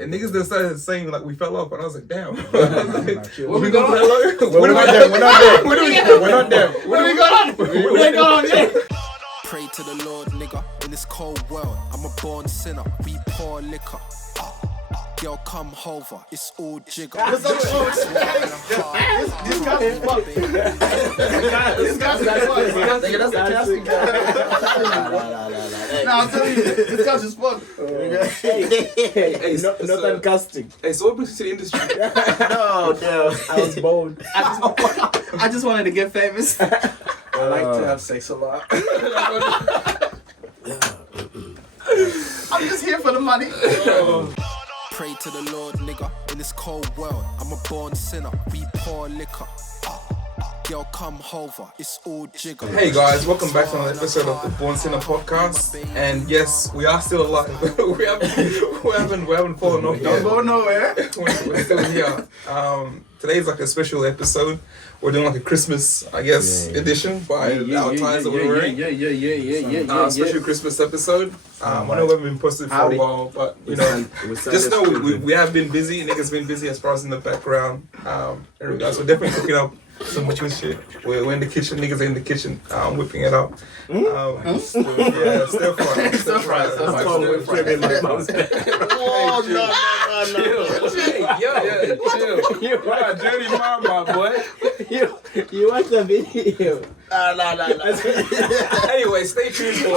and niggas just started saying like we fell off, and I was like, damn. What we got on? We're not there. What we got on? We ain't got on yet. Pray to the Lord, nigga. In this cold world, I'm a born sinner. We pour liquor. Girl, come over. It's all jigger. This guy's fucked. This guy's fucked. That's the casting guy. Nah, I'm telling you, this guy's just fucked. Hey, not on casting. Hey, so what brings you to the industry? No, I was born. I just wanted to get famous. I like to have sex a lot. I'm just here for the money. Pray to the Lord, nigga. In this cold world, I'm a born sinner. We pour liquor. Girl, come over. It's all jigger. Hey guys, welcome back to another episode of the Born Sinner podcast. And yes, we are still alive. we haven't fallen off yet. Don't go nowhere. We're still here. Today's like a special episode. We're doing like a Christmas, I guess, edition by our ties that we're wearing. Special Christmas episode. I know we haven't been posted for a while, but you know, just know we have been busy. Niggas been busy as far as in the background. There we go. So definitely cooking up some much good shit. We're in the kitchen. Niggas are in the kitchen, whipping it up. Stir fry. Oh no. Chill. You are a dirty mama, boy. You watch the video. No. Anyway, stay tuned for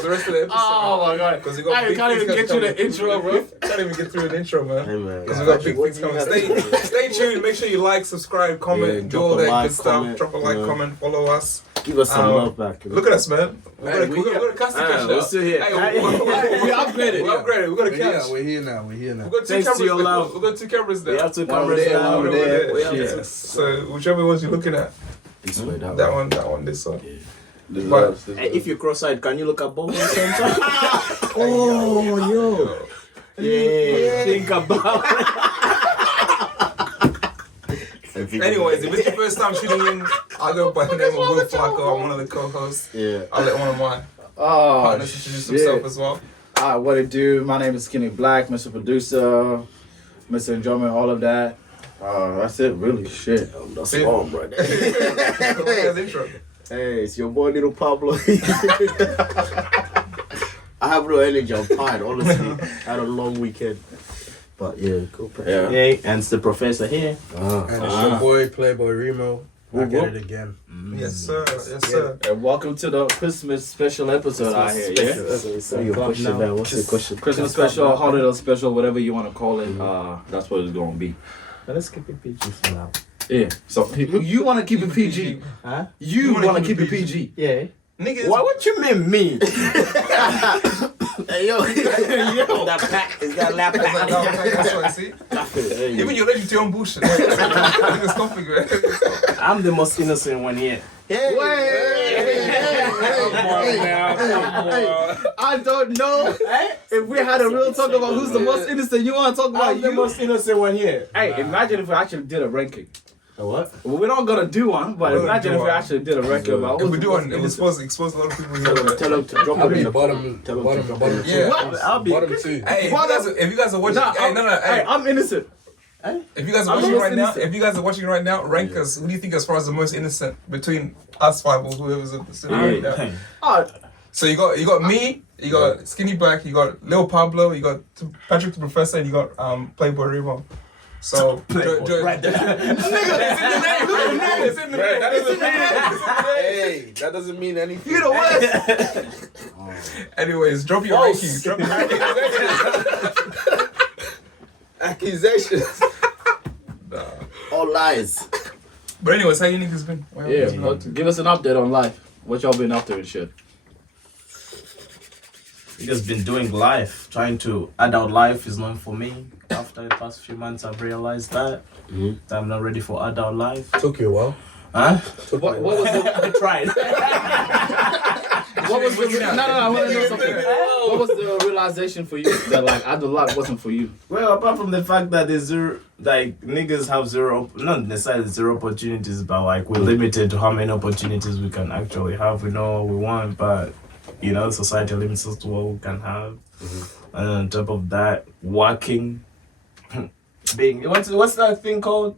the rest of the episode. Oh my god. Because I can't even get through the intro, bro. Can't even get through an intro, man. Because we got big things coming. Stay tuned. Make sure you like, subscribe, comment, do all that good stuff. Drop a like, comment, follow us. Give us some love back. Look at us, man. We're going to cast the cash we're out. still here. We upgraded. We're going to cash. We're here now. We've got two cameras. We've got two cameras there. We have two cameras now. Over there. So whichever ones you're looking at. This way, that one, this one. Yeah. But if you're cross-eyed, can you look at both at the same time? Oh, yo. Yeah, think about it. Anyways, if it's your first time tuning in, I'll go by the name of Flvcko. I'm one of the co-hosts. Yeah. I'll let one of my partners introduce himself as well. What it do? My name is Skny Black, Mr. Producer, Mr. Enjoyment, all of that. That's it, really. Shit. That's all, bro. Intro. Hey, it's your boy Lil Pablo. I have no energy. I'm tired, honestly. I had a long weekend. But yeah, cool. Yeah. Hey, and it's the professor here. And it's your boy, Playboy Remo. Back at it again. Yes, sir. Yes, sir. And welcome to the Christmas special episode out here. So your question now. What's the question? Christmas special, holiday special, whatever you want to call it. That's what it's going to be. But let's keep it PG for now. Yeah. So you want to keep it PG? Huh? You want to keep it PG? Yeah. Niggas. What you mean me? Hey, yo, that pack is that lap pack. That's what I see. Even you're allergic to your own bullshit. Niggas coughing, man. I'm the most innocent one here. Hey. I don't know if we had a real talk about who's the most innocent. You want to talk about I'm the most innocent one here. Hey, imagine if we actually did a ranking. A what? Well, we're not gonna do one, but imagine if we actually did a ranking about if we do one, it will expose a lot of people here. Tell them to drop it in the bottom two. Yeah. I'll be Bottom two. Hey, if you guys are watching, Hey, I'm innocent. If you guys are watching right now, rank us. Who do you think as far as the most innocent between us five or whoever's at the cinema right now? So you got me, you got Skny Black, you got Lil Pablo, you got Patrick the Professor, and you got Playboy Remo. So right there. It's in the name. Hey, that doesn't mean anything. You know what? Anyways, drop your rankings. Accusations. All lies. But anyways, how you niggas been? Give us an update on life. What y'all been up to and shit. Just been doing life, trying to adult life is not for me. After the past few months, I've realized that I'm not ready for adult life. Took you a while. Huh? What was the tried? What was the I want to know something. What was the realization for you that like adult life wasn't for you? Well, apart from the fact that there's zero, like niggas have not necessarily zero opportunities, but like we're limited to how many opportunities we can actually have. We know what we want, but you know, society limits us to what we can have. And on top of that, working. Being what's that thing called?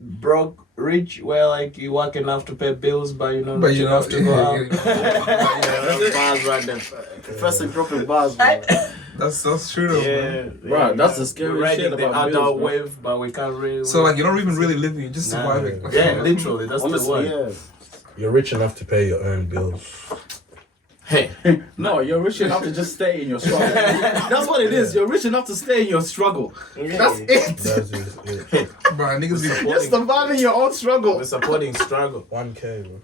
Broke rich, where like you work enough to pay bills, but you know rich enough to go out. Bars right there. Professor dropping bars, bro. That's true though, man. Bro, that's the scary shit the about adult bills, wave, but we can't really. So like you're not even really living, you're just surviving. Yeah, literally, that's Honestly, the word. yeah. You're rich enough to pay your own bills. Hey, No, you're rich enough to just stay in your struggle. That's what it is. You're rich enough to stay in your struggle. That's it. That's it. Bro, niggas be You're surviving your own struggle. we're supporting struggle. 1K, bro.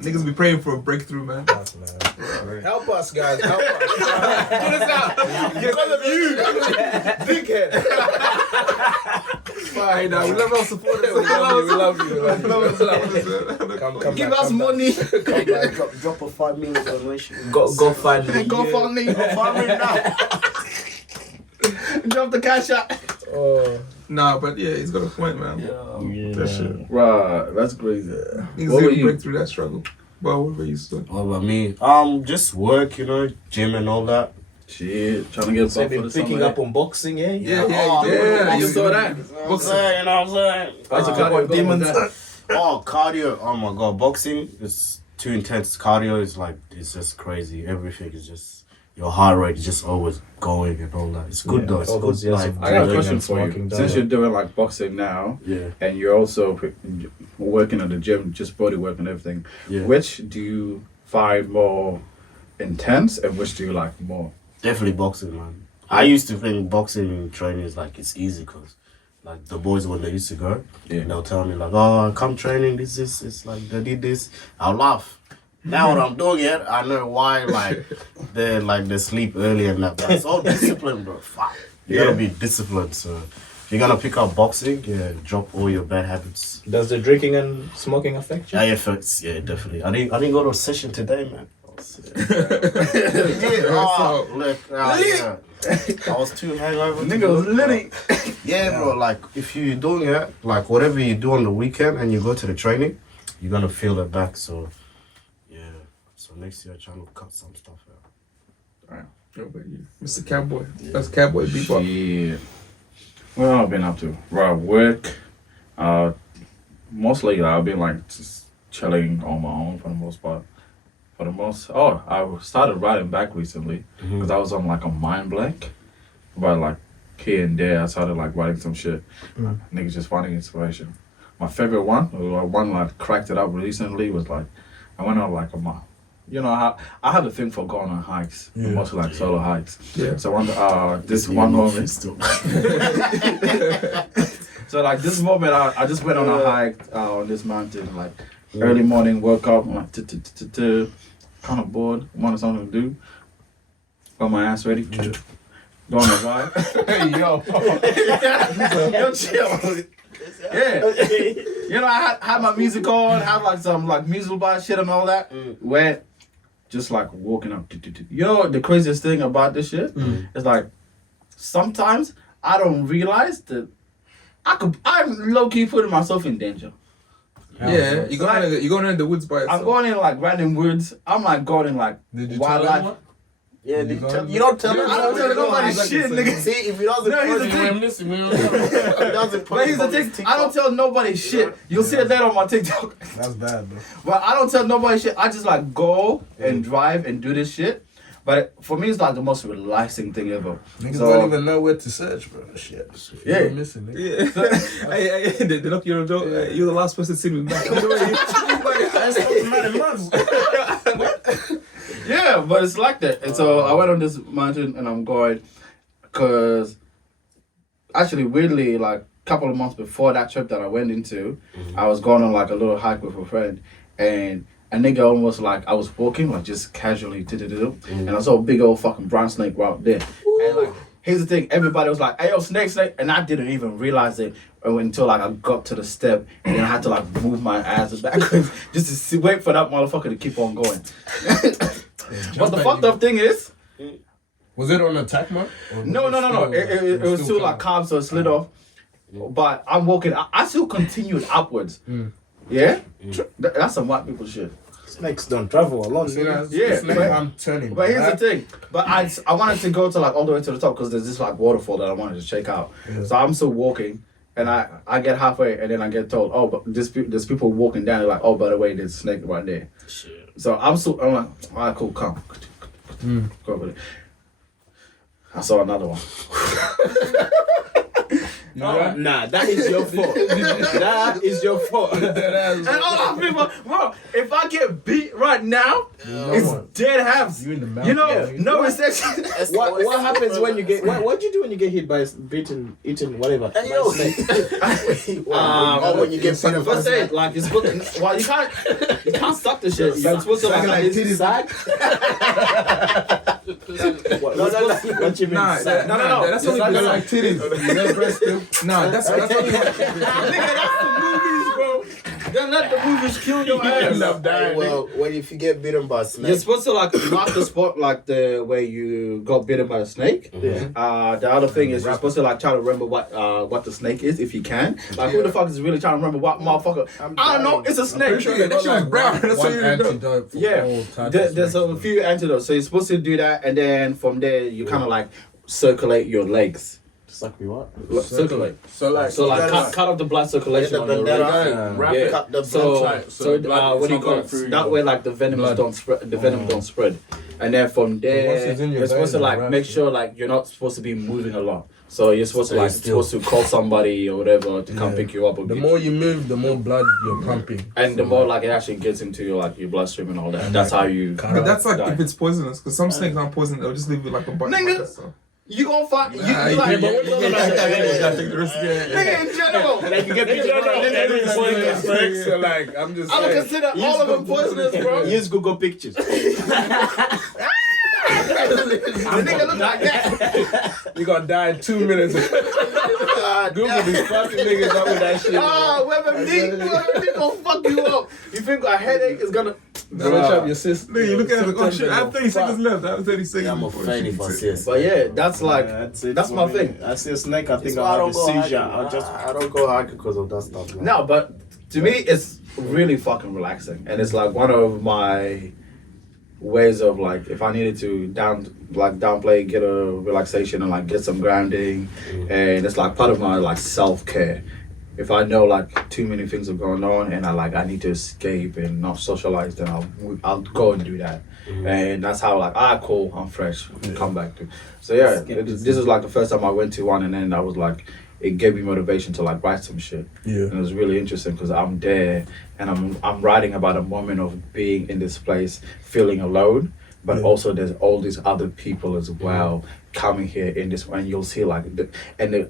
niggas be praying for a breakthrough, man. That's man. Help us, guys. Help us. Get us out. Because of you. Dickhead. Fine, now we love our supporters. We love you. Come Give back, us come back. money. Come back, drop a 5 million donation. Go find me. Go for me. Find me now. Drop the cash out. Oh, Nah, but yeah, he's got a point, man. That shit. Right, that's crazy. Niggas What were need to you? break through that struggle. But what were you doing? What about me? Just work, you know, gym and all that. Shit, trying to get So buff for been the picking summer. up on boxing, yeah? You saw that. You know what I'm saying? That's a couple of demons. Cardio. Oh my god, boxing is too intense. Cardio is like, it's just crazy. Everything is just, your heart rate is just always going and all that. It's good though. It's all good. those years Like, of I got a doing question and for you. walking down. Since you're doing like boxing now, yeah. and you're also working at the gym, just body work and everything, Yeah. which do you find more intense and which do you like more? Definitely boxing, man. I used to think boxing training is like, it's easy because like the boys when they used to go, they'll tell me like, oh, come training, this, it's like they did this. I'll laugh. Now when I'm doing it, I know why like they sleep early and that. But it's all discipline, bro. Fuck. You gotta be disciplined. So if you're gonna pick up boxing, drop all your bad habits. Does the drinking and smoking affect you? Yeah, affects. Yeah, definitely. I didn't go to a session today, man. I was too hungover. Nigga was litty. Yeah, bro. Like if you're doing it, like whatever you do on the weekend, and you go to the training, you're gonna feel it back. So, yeah. So next year, I'm trying to cut some stuff out. Alright. What about you? Mr. Cowboy. That's Cowboy Bebop. Shit. What I've been up to? Right, work. Mostly I've been like just chilling on my own for the most part. I started writing back recently because I was on like a mind blank. But like here and there, I started like writing some shit. Niggas just finding inspiration. My favorite one that cracked it up recently was like, I went on like a month. You know, I have a thing for going on hikes, mostly like solo hikes. Yeah. So this one moment. So like this moment, I just went on a hike on this mountain, like early morning, woke up, I'm like, kind of bored, wanted something to do. Got my ass ready. Go on a ride. Hey, yo. Yo, chill. Yeah. You know, I had my music on, had like some like musical bar shit and all that. Went, just like walking up. You know the craziest thing about this shit? It's like, sometimes I don't realize that I'm low-key putting myself in danger. Yeah, you're going in the woods by yourself. I'm going in like random woods. I'm like going in like wildlife. Yeah, you don't tell them. I don't tell nobody shit, nigga. See, if he doesn't No, here's the put thing. reminiscing, we don't know. If he doesn't put But here's the on his thing, I don't TikTok. tell nobody shit. You'll see it later on my TikTok. that's bad, bro. But I don't tell nobody shit. I just like go and drive and do this shit. But for me, it's like the most relaxing thing ever. Niggas So- don't even know where to search, bro. Shit. Yeah. You're missing, nigga. Yeah. Hey, they knock you on the door. You're the last person sitting with me. Yeah, but it's like that. And so I went on this mountain and I'm going, because actually weirdly, like a couple of months before that trip that I went into, I was going on like a little hike with a friend, and a nigga almost like, I was walking like just casually, and I saw a big old fucking brown snake right out there. And like, here's the thing, everybody was like, hey yo, snake, and I didn't even realize it until like I got to the step, and then I had to like move my ass backwards just to wait for that motherfucker to keep on going. But the fucked up thing is, Was it on attack mode? no. It was still like calm, so it slid off. But I'm walking. I still continued upwards. Yeah, that's some white people shit. Snakes don't travel alone. I'm turning. But here's the thing. But I wanted to go to like all the way to the top because there's this like waterfall that I wanted to check out. Yeah. So I'm still walking, and I get halfway, and then I get told, oh, but there's people walking down. They're like, oh, by the way, there's a snake right there. Shit. So I'm like, all right, cool, come. Go over there. I saw another one. Nah, that is your fault. That is your fault. And all the people, bro, if I get beat right now, it's dead halves. You in the mouth. You know, no reception. What happens when you get? What do you do when you get hit by eaten, whatever? When you get beaten by a snake, like it's good. Well, you can't stop the shit. You're supposed to like titties sag. What you mean? No. That's only like titties. No, that's only. Nigga, that's the movies, bro. Don't let the movies kill your ass. Well, if you get bitten by a snake, you're supposed to like mark the spot like the way you got bitten by a snake. Yeah. The other thing is you're supposed to like try to remember what the snake is if you can. Like who the fuck is really trying to remember what motherfucker? I don't know. It's a snake. Sure that shit was brown. That's what antidote. Yeah. There's a few antidotes, so you're supposed to do that, and then from there you kind of like circulate your legs. Like we what? Circulate. So cut off the blood circulation on your leg. cut the blood. What do you call it? That way, like the venom don't spread. The venom don't spread. And then from there, you're supposed to like make sure like you're not supposed to be moving a lot. So you're supposed to like supposed to call somebody or whatever to come pick you up. The more you move, the more blood you're pumping, and the more like it actually gets into your like your bloodstream and all that. And that's how you. But that's like if it's poisonous, because some snakes aren't poisonous. They'll just leave you like a bunch. You gonna find you like but what you gotta take the risk again. Nigga in general. Like you get pictures. So like I'm just I would consider all of them poisonous, bro. Use Google Pictures. The nigga look like that. You gonna die in 2 minutes. Google these fucking niggas up with that shit. Whoever me gonna fuck you up. You think a headache is gonna up your system? You look at it, oh shit, I have 30 seconds left. I have 30 seconds. I'm afraid if I see it. But yeah, that's like, that's my thing. I see a snake, I think I'll have a seizure. I don't go hiking because of that stuff. Man. No, but to me, it's really fucking relaxing. And it's like one of my ways of like, if I needed to downplay, get a relaxation and like get some grounding. And it's like part of my like self-care. If I know like too many things are going on and I need to escape and not socialize, then I'll go and do that. And that's how like, cool, I'm fresh, come back to. So yeah, this is like the first time I went to one, and then I was like, it gave me motivation to like write some shit. Yeah. And it was really interesting because I'm there and I'm writing about a moment of being in this place, feeling alone, but also there's all these other people as well coming here in this, and you'll see like,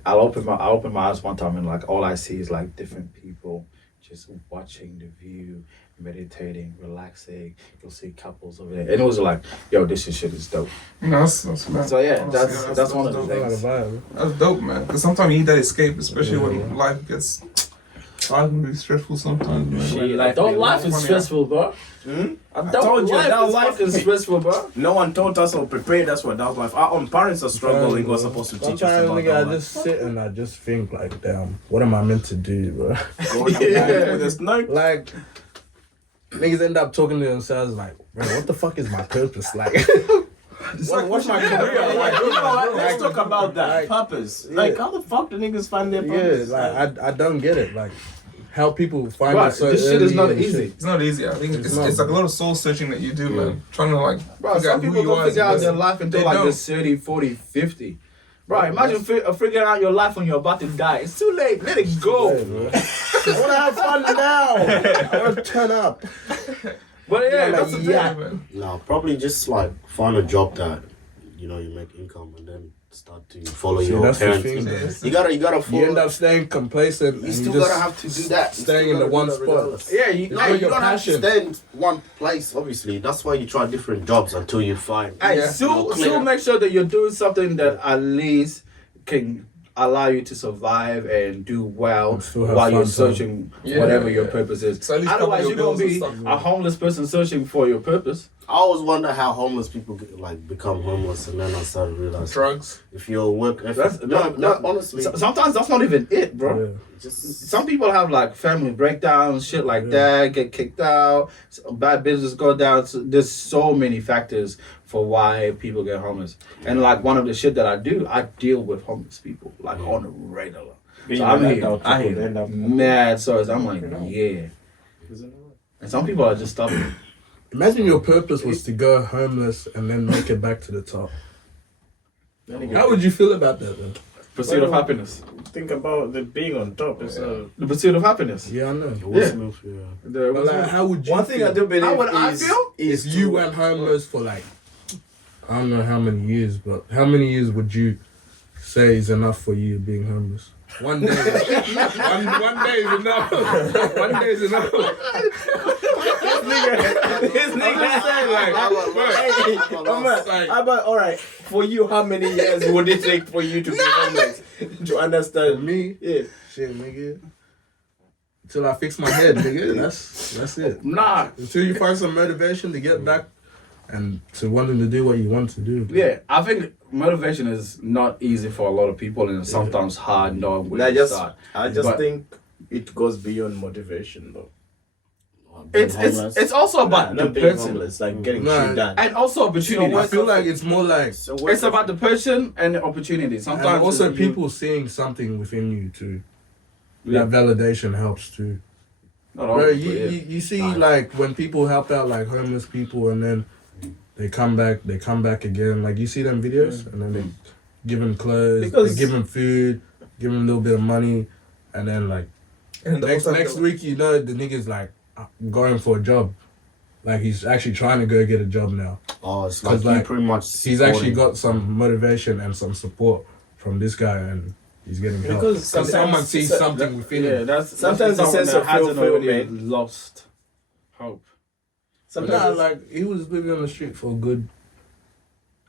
I'll open my eyes one time and like all I see is like different people just watching the view, meditating, relaxing. You'll see couples over there, and it was like, yo, this shit is dope. That's mad. So yeah, that's one of the things. That's dope, man. Because sometimes you need that escape, especially when life gets. Life can be stressful sometimes, man. Shit, like, life is stressful, bro. I told you that life is stressful, bro. No one taught us or prepared us for that life. Our own parents are struggling. We're supposed to teach us about that I just sit and I just think like, damn, what am I meant to do, bro? Like, niggas end up talking to themselves like, bro, what the fuck is my purpose? Like, what's my career? Like, you know what? Let's talk about that. Purpose. Like, how the fuck do niggas find their purpose? Yeah, like, I don't get it. Like, how people find it so this shit is not easy. It's not easy. I think it's like a lot of soul searching that you do, man. Trying to like, some people don't figure out their life until like the 30, 40, 50. Bro, imagine figuring out your life when you're about to die. It's too late. Let it go. I want to have fun now. I want to turn up. But yeah, that's the thing, man. No, probably just like find a job that, you know, you make income and then start to follow your parents. You gotta follow. You end up staying complacent. You still gotta have to do that. Staying in the one spot. Yeah, you don't have to stay in one place, obviously. That's why you try different jobs until you find. Still make sure that you're doing something that at least can allow you to survive and do well still have while you're fun searching Yeah, whatever your yeah. purpose is. So at least cover Otherwise, your you're gonna bills and be stuff. a homeless person searching for your purpose. I always wonder how homeless people become homeless, and then I started realizing Drugs. if you're work, honestly, Sometimes that's not even it, bro. Yeah. just Some people have like family breakdowns, shit like that, get kicked out, bad business go down. So there's so many factors for why people get homeless. And like one of the shit that I do, I deal with homeless people like on a regular. So I hear mad stories. I'm like, yeah. And some people are just stubborn. Imagine your purpose was to go homeless and then make it back to the top. How would you feel about that then? Pursuit of happiness. Think about the being on top. It's The pursuit of happiness. Yeah, I know. The- But like, how would you one thing feel? I do believe How would I is, feel? If you went homeless for like, I don't know how many years, but how many years would you say is enough for you being homeless? One day. one day is enough. One day is enough. this nigga said like, how about all right? For you, how many years would it take for you to be homeless? To understand For me, yeah. shit, nigga. Till I fix my head, nigga. That's it. Nah. Until you find some motivation to get back and to wanting to do what you want to do. Yeah, I think motivation is not easy for a lot of people and it's sometimes hard knowing where I to just start. But think it goes beyond motivation though. It's also about the Not being person homeless, like getting Nah. shit done. and also opportunity. I feel like it's more like, It's about the person and the opportunity. Sometimes and also you- people seeing something within you too. Yeah. That validation helps too. Not Bro, always, you, but yeah. you see like when people help out like homeless people and then they come back again. Like you see them videos and then they give them clothes, Because- they give them food, give them a little bit of money, and then like And next week you know the nigga's like going for a job. Like he's actually trying to go get a job now. Oh, it's 'Cause, like, like, you pretty much. He's actually got some motivation and some support from this guy and he's getting help. Because Because someone sees something within Yeah, him. that's Sometimes the someone sense that of hasn't already fulfillment. lost hope. Sometimes like he was living on the street for a good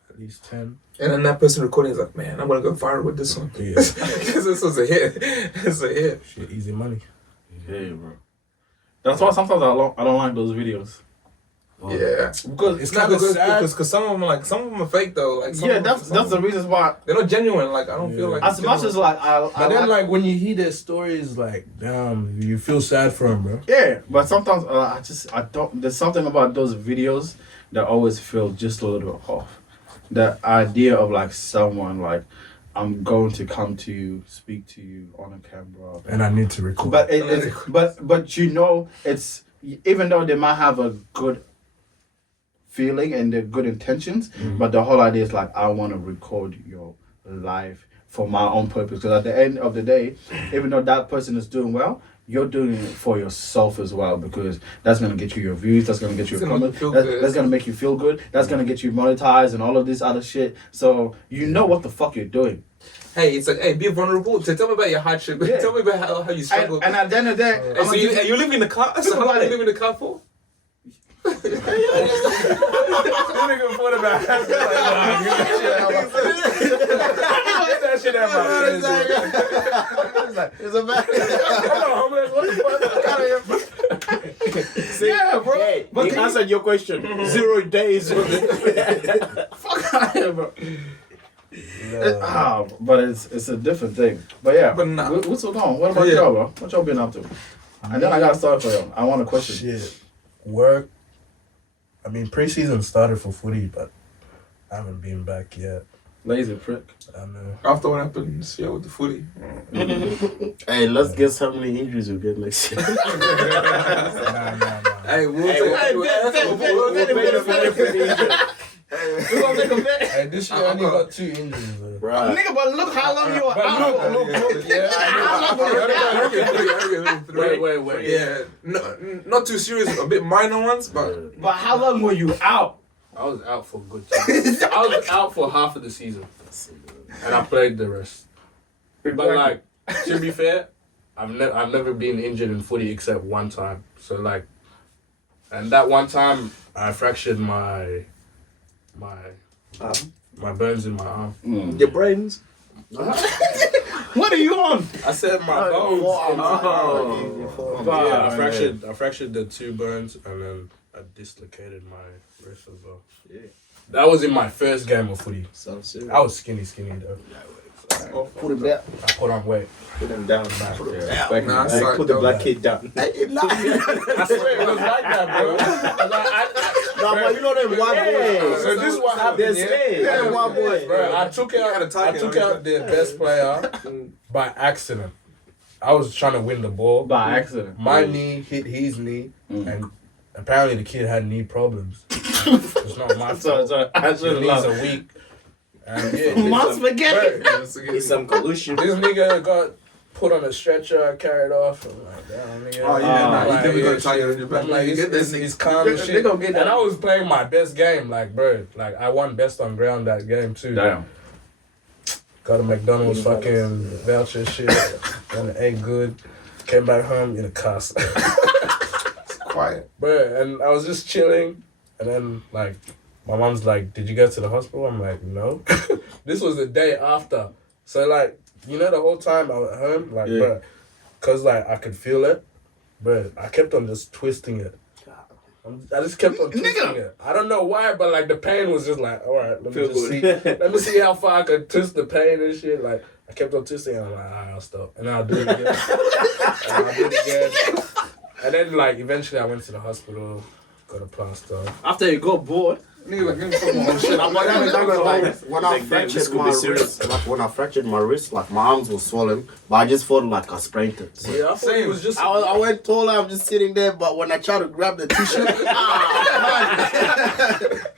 at least 10. And then that person recording is like, man, I'm gonna go viral with this one. Yeah. Because this was a hit. It's a hit. Shit, easy money. Yeah, bro. That's why sometimes I don't like those videos. Yeah. Because It's not kinda good sad. because some of them are fake though. Like some Yeah, of them- that's some the of them- reasons why. They're not genuine. Like I don't feel like As it's much as genuine. like I But then, like, when you hear their stories, like, damn, you feel sad for them, bro. yeah, but sometimes I don't. There's something about those videos that always feel just a little bit off. The idea of like someone like I'm going to come to you, speak to you on a camera, And I need to record. but but you know it's even though they might have a good feeling and they're good intentions, but the whole idea is like I want to record your life for my own purpose because at the end of the day, even though that person is doing well, you're doing it for yourself as well because that's gonna get you your views, that's gonna get you It's a gonna comment, make you feel that's, good. that's gonna make you feel good, that's gonna get you monetized and all of this other shit. So you know what the fuck you're doing. hey, it's like, hey, be vulnerable. So tell me about your hardship. Yeah. Tell me about how you struggle. And at the end of the day, Hey, so you live in the car? So how long about you it. live in the car for? yeah, bro. Hey, But he can you- answered your question. 0 days. Fuck out of here, bro. But it's a different thing. But yeah, But nah. what's going on? What about Yeah. y'all, bro? What y'all been up to? And then I got to start for y'all. I want a question. Shit. Work. I mean, preseason started for footy, but I haven't been back yet. Lazy prick. I know. After what happened this year with the footy. Hey, let's guess how many injuries we get next year. Nah. Hey, we'll Hey, this year I only got 2 injuries, though. Bruh. Nigga, but look how long you were out. Wait. Yeah, no, not too serious. A bit minor ones, but But how long were you out? I was out for good time. I was out for half of the season. And I played the rest. But like, to be fair, I've never been injured in footy except one time. So like, and that one time I fractured my bones in my arm. Your brains. What are you on? I said my bones. I fractured the 2 bones and then I dislocated my wrist as well. Yeah. That was in my first game of footy. So serious. I was skinny though. Put it down. I put on weight. Put him down. Put the black kid down. I swear it was like that, bro. But you know them white boys. So this is what happened. Them white boys. Bro, I took out the best player by accident. I was trying to win the ball. By accident. My knee hit his knee, and apparently the kid had knee problems. It's not my fault. His knees are weak. And yeah, spaghetti. It's some collusion. This nigga got put on a stretcher, carried off. I'm like, damn, nigga. Oh yeah, like, you never gonna tie it on your back. I'm like, he's calm and shit. And I was playing my best game, like, bro. Like, I won best on ground that game too. Damn. Got a McDonald's fucking voucher shit. And ate good. Came back home in a cuss. Quiet. Bro, and I was just chilling. And then, like, my mom's like, did you go to the hospital? I'm like, no. This was the day after. So, like, you know, the whole time I was at home, like, bro, because, like, I could feel it, but I kept on just twisting it. I just kept on twisting it. I don't know why, but, like, the pain was just like, all right, let me see how far I could twist the pain and shit. Like, I kept on twisting it. I'm like, all right, I'll stop. And then I'll do it again. And then, like, eventually I went to the hospital, got a plaster. After you got bored, Nigga, like, give me some more shit. When I fractured my wrist, like my arms were swollen, but I just felt like I sprained it. So. Yeah, I thought it was just. I went taller. I'm just sitting there, but when I tried to grab the tissue,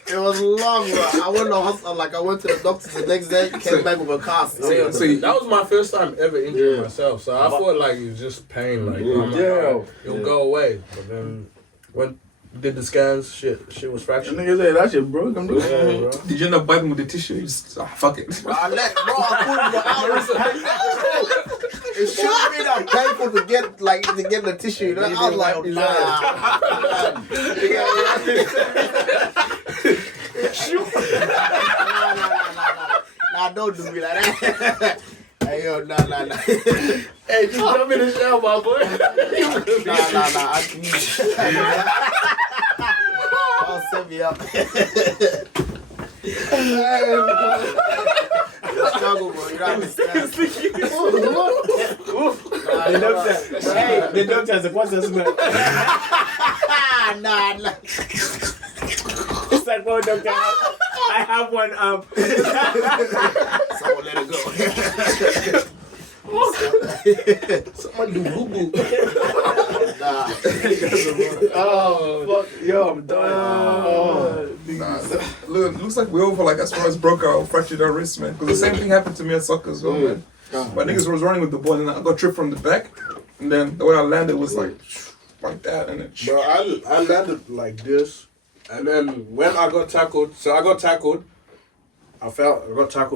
it was long. Bro. I went to hospital. Like I went to the doctor the next day, came back with a cast. That was my first time ever injuring myself, so I thought like it was just pain. Like it'll go away, but then when. Did the scans, shit was fractured. Nigga said that shit broke. I'm doing bro. Did you end up biting with the tissue? You just, fuck it. I put it It should be that painful to get the tissue. You know? I was like, nah, don't do me like that. Hey, yo, nah. Hey, just jump in the shower, my boy. I'll set me up. Struggle, bro. You don't understand. The doctor has a process, man. Nah. It's like, bro, doctor, I have one Someone let it go. Someone do boo-boo. Oh, fuck. Yo, I'm done. Looks like we over, like, as far as broke our fractured our wrists, man. Because the same thing happened to me at soccer as well, man. My niggas was running with the ball and I got tripped from the back. And then the way I landed was like that. And then, bro, I landed like this. And then when I got tackled, I got tackled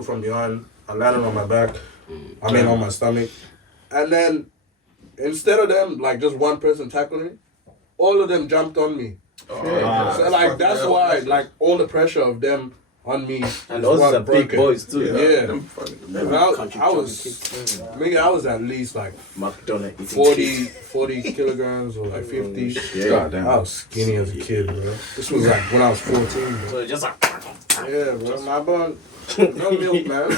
from behind. I landed on my back. I mean on my stomach. And then instead of them like just one person tackling, all of them jumped on me. So like that's why like all the pressure of them on me. And those are big boys too. Yeah. I was at least like 40 kilograms or like 50. Yeah. I was skinny as a kid, bro. This was like when I was 14, bro. So just like, yeah, bro. My bun, no milk, man.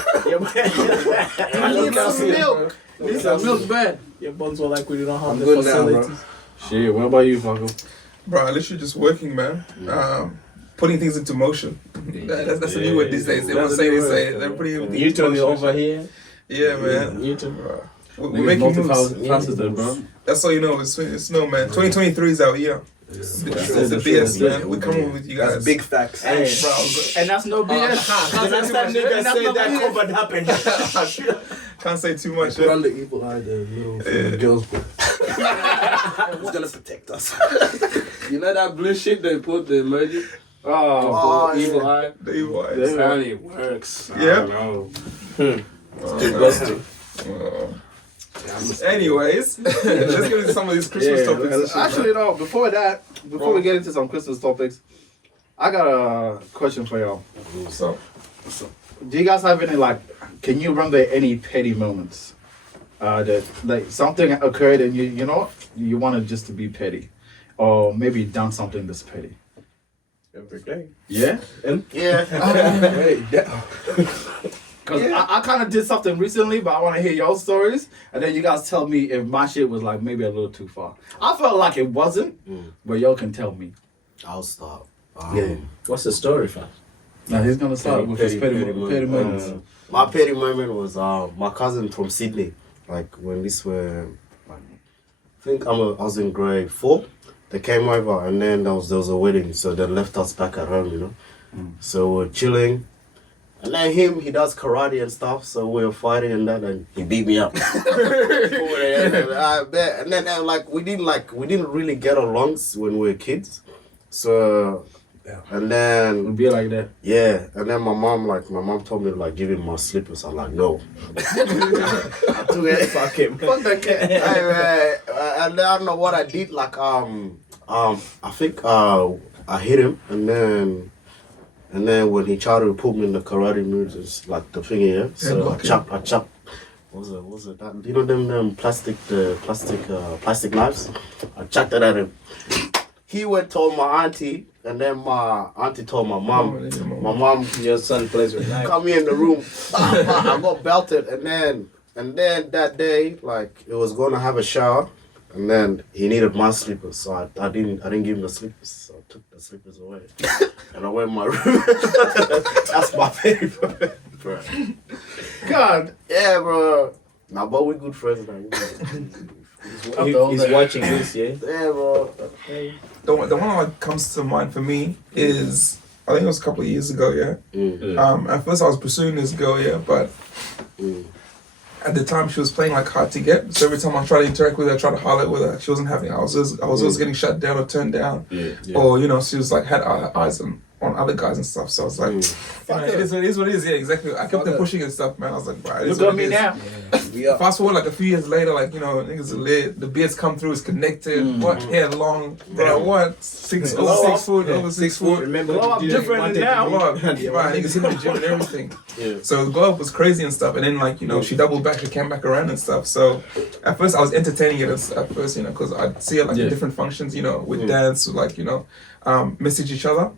I need some milk. Need some milk, bad. Your bones were like we don't have I'm the good facilities. now, bro. Shit, what about you, Flvcko? bro, I literally just working, man. Putting things into motion. That's a new word these days. Everyone's saying they're putting everything into motion. Over here. Yeah, man. YouTube. We're making moves. Faster, bro. That's all you know. It's no, man. 2023 is our year. It's the BS, man. We're coming with you guys. That's big facts. Hey, bro. And that's no BS. The last time niggas said that COVID happened. Can't say too much. Put on the evil eye, the little girls book. Who's gonna protect us? You know that blue shit they put the emoji? Oh, evil eye. The evil eye. Apparently it works. Yeah. I don't know. Too busted. Anyways, let's get into some of these Christmas topics. Actually, no. Before we get into some Christmas topics, I got a question for y'all. So, do you guys have any can you remember any petty moments that like something occurred and you know what? You wanted just to be petty, or maybe you done something that's petty. Every day. Yeah. Yeah. Because I kind of did something recently, but I want to hear your stories, and then you guys tell me if my shit was like maybe a little too far. I felt like it wasn't, but y'all can tell me. I'll start. What's the story, fam? Now he's gonna start with his petty moments. My petty moment was my cousin from Sydney. Like when this were, like, I think I was in grade 4. They came over and then there was a wedding, so they left us back at home, you know. So we're chilling. And then he does karate and stuff, so we were fighting and that, and he beat me up. I bet. And then like we didn't really get along when we were kids. So and then It'll be like that. yeah, and then my mom told me to like give him my slippers. I'm like, no. I took it. Fuck him. Fuck that cat. And then I don't know what I did. Like I think I hit him, and then when he tried to put me in the karate moves, it's like the thing here. So I chopped. What was it? That, you know them plastic knives? I chucked it at him. He went told my auntie, and then my auntie told my mom. My mom, Your son plays with knife. come in the room. I got belted, and then that day, like it was gonna have a shower, and then he needed my slippers, so I didn't give him the slippers, so I took the slippers away, and I went in my room. That's my favorite, bro. God, yeah, bro. Nah, but we good friends now. He's watching this, yeah? Yeah, bro. The one that comes to mind for me is, I think it was a couple of years ago, yeah. At first I was pursuing this girl, yeah, but at the time she was playing like hard to get. So every time I tried to interact with her, I tried to holler at with her, she wasn't having it. I was always getting shut down or turned down. Or, you know, she was like had eyes on other guys and stuff. So I was like, you know, it is what it is. Yeah, exactly. I kept on pushing and stuff, man. I was like, bro, Look at me now. Fast forward like a few years later, like, you know, niggas are lit, the beards come through, it's connected, what, hair long, bro, what, over 6 foot. Remember Blow up different now. Blow up, right, niggas hit the gym and everything. So the glow up was crazy and stuff, and then like, you know, she doubled back, she came back around and stuff. So at first I was entertaining it at first, you know, because I'd see her like in different functions, you know, with dance, like, you know, message each other.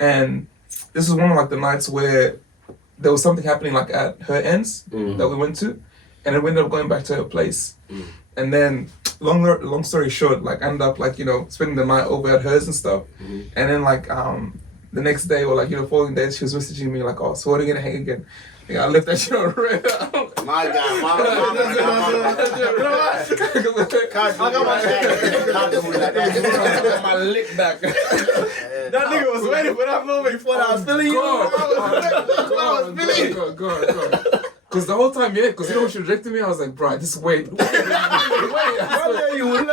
And this was one of like the nights where there was something happening like at her ends that we went to, and then we ended up going back to her place. And then long story short, like I ended up like, you know, spending the night over at hers and stuff. And then like the next day or like, you know, following day, she was messaging me like, oh, so when are you gonna hang again? I left that shit on red. My God, you know what? I got My lick back. That nigga was waiting for that moment before I was feeling you. God. Because the whole time, because you know when she rejected me, I was like, bro, just wait. One day you will learn.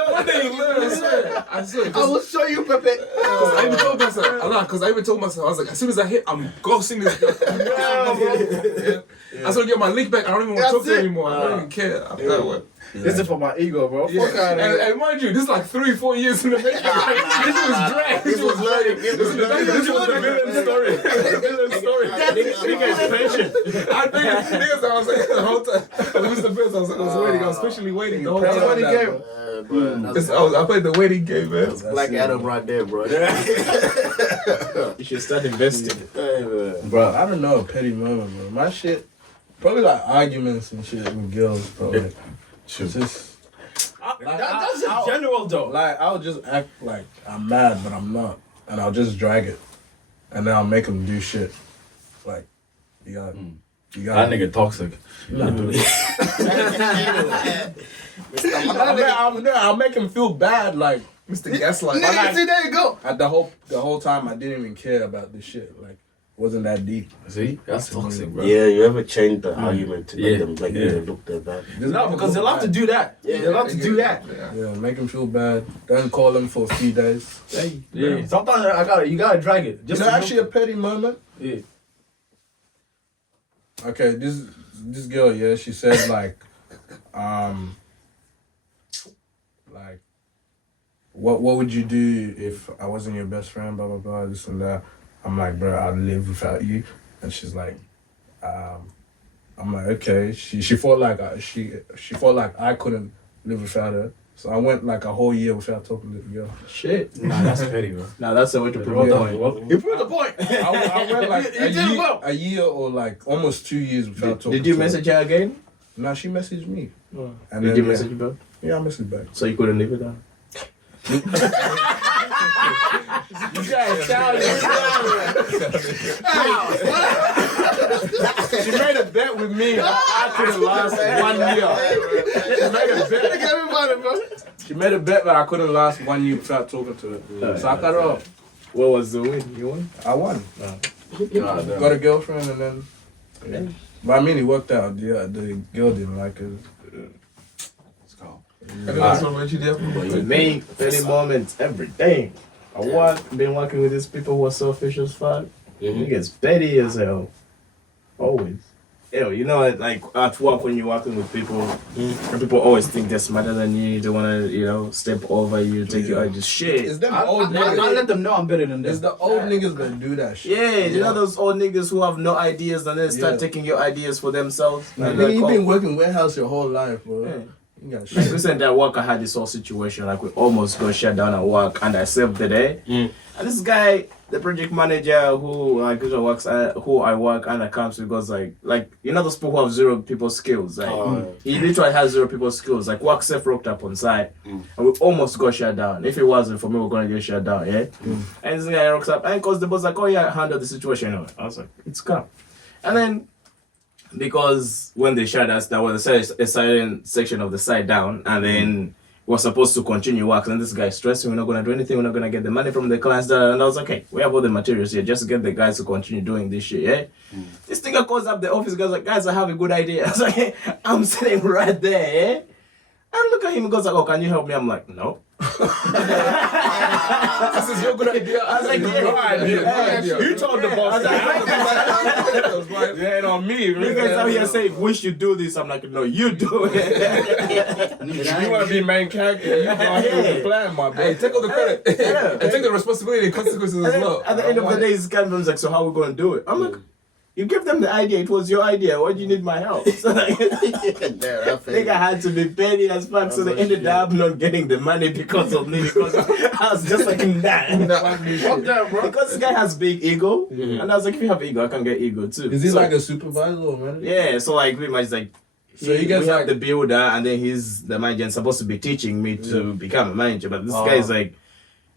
I swear. I will show you, Pepe. Because I even told myself, I was like, as soon as I hit, I'm ghosting this girl. I just want to get my lick back. I don't even want to talk to her anymore. I don't even care after that one. This is for my ego, bro. Yeah. Fuck out of here. And mind you, this is like 3-4 years in the making. This was drag. This was learning. This was the villain story. The villain story. Nigga's patient. I think I was like the whole time. I was the best. I was waiting. I was patiently waiting the whole time. That's what he gave. I played the waiting game, man. That's Black Adam right there, bro. You should start investing. Bro, I don't know a petty moment, bro. My shit, probably like arguments and shit with girls, bro. Like, it's just, That's just general though. like, I'll just act like I'm mad, but I'm not. And I'll just drag it. And then I'll make them do shit. Like, you got That nigga toxic. I'll make him feel bad, like, Mr. Gaslight. See, there you go. at the whole time I didn't even care about this shit. Like, wasn't that deep. See? That's toxic, bro. Yeah, you ever change the argument to make them like they look their bad? No, because they love to do that. Yeah, they love to do that. Yeah, make him feel bad. Don't call him for a few days. Yeah. Sometimes you gotta drag it. Just Actually a petty moment. Yeah. Okay, this girl, yeah, she said like, like, what would you do if I wasn't your best friend? Blah blah blah, this and that. I'm like, bro, I'd live without you. And she's like, I'm like, okay. She felt like she felt like I couldn't live without her. So I went like a whole year without talking to the girl. Shit. Nah, that's petty, bro. Nah, that's the way to prove the point. You proved the point. I went like a year or like almost 2 years without talking. Did you to message her again? Nah, she messaged me. Oh. And Did then, you message her back? Yeah, I messaged back. So you couldn't leave it down? You guys, She made a bet with me. I couldn't last 1 year. She made a bet that I couldn't last 1 year without talking to her. So I cut her off. What was the win? You won? I won. Got a girlfriend and then. Yeah. But I mean, it worked out. The girl didn't like it. With me, petty moments every day. Been working with these people who are selfish as fuck. Niggas petty as hell. Always. Ew, you know, like at work when you're working with people, people always think they're smarter than you. They want to, step over you, take your ideas. Shit. It's them old niggas. I let them know I'm better than them. It's the old niggas that do that shit. Yeah, you know those old niggas who have no ideas and then start taking your ideas for themselves. Nigga, you been working warehouse your whole life, bro. Yeah. You got shit. Like recently at work, I had this whole situation. Like we almost got shut down at work, and I saved the day. And this guy, the project manager who I work under comes with, goes like those people who have zero people skills. Like he literally has zero people skills. Like work self rocked up on site, and we almost got shut down. If it wasn't for me, we're gonna get shut down. Yeah. And this guy rocks up, and because the boss like, oh yeah, handle the situation. I was like, it's calm. And then because when they shut us, there was a certain section of the site down, and then we're supposed to continue work, and this guy stressing, we're not going to do anything, we're not going to get the money from the clients, and I was like, hey, we have all the materials here, just get the guys to continue doing this shit, yeah? This nigga calls up the office, guys like, guys, I have a good idea. I was like, hey, I'm sitting right there, yeah? And look at him, he goes like, oh, can you help me? I'm like, no. This is your good idea. I was like, yeah, no idea. You told the boss. Yeah, on me. You guys out here saying, we should do this. I'm like, no, you do it. You want to be main character. You don't have to do the plan, my boy. Hey, take all the credit. And take the responsibility and consequences as well. At the end of the day, it's kind of like, so how are we going to do it? I'm like, you give them the idea. It was your idea. Why do you need my help? So nigga had to be petty as fuck. So they ended up not getting the money because of me. Because I was just like, nah. Fuck that, bro. Because this guy has big ego. And I was like, if you have ego, I can get ego too. Is he like a supervisor or manager? Yeah, so like pretty much like, so you guys we have the builder and then he's the manager and supposed to be teaching me to become a manager. But this guy is like,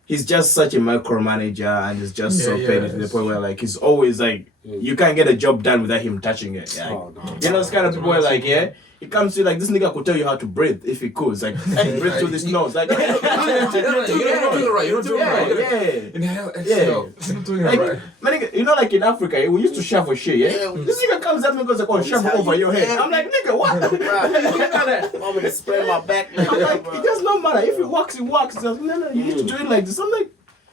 he's just such a micromanager and he's just so petty to the point where like he's always like you can't get a job done without him touching it. Like, you know, this kind of people are like, yeah, he comes to like this nigga could tell you how to breathe if he could. It's like breathe through this nose. Like you don't do it right. Yeah. Inhale, exhale. You're not doing it right. Man, nigga, you know, like in Africa, we used to shovel shit, yeah? This nigga comes up and goes like, oh, shovel over your head. I'm like, nigga, what? Want me to spray my back? I'm like, it does not matter. If it works, it works. It's like, no, you need to do it like this. I'm like,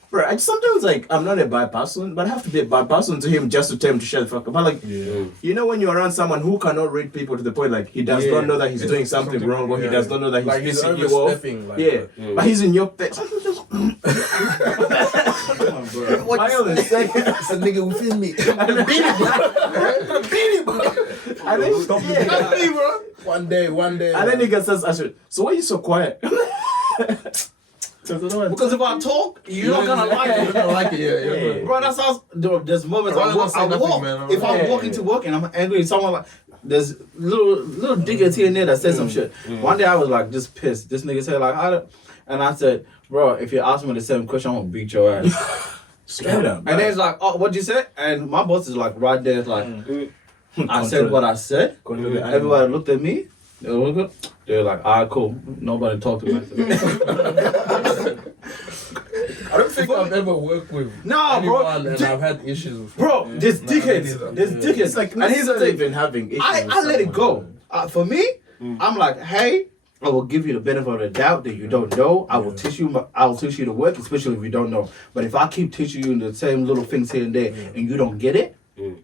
bro, sometimes like I'm not a bad person, but I have to be a bad person to him just to tell him to shut the fuck up. But like, you know, when you're around someone who cannot read people to the point like he does not know that he's doing something wrong or he does not know that he's like pissing you off. But he's in your face. What you say? It's a nigga within me. Beanie bro. And then, bro. One day. And then nigga says, so why are you so quiet? Because if I talk, you're not gonna like it. You're not like it, yeah. Bro, that's how there's moments I walk. If I'm walking to work and I'm angry, someone like there's little diggers here and there that says some shit. One day I was like just pissed. This nigga said like and I said, bro, if you ask me the same question, I'm gonna beat your ass. Straight up. And then it's like, oh, what'd you say? And my boss is like right there, it's like I said what I said. Everybody looked at me. They were like, alright, cool. Nobody talked to me. I don't think I've ever worked with anyone and I've had issues with. Bro, there's dickheads. There's dickheads. Like, and he's not even having issues. I let it go. For me, I'm like, hey, I will give you the benefit of the doubt that you don't know. I will teach you. I'll teach you to work, especially if you don't know. But if I keep teaching you the same little things here and there, and you don't get it, and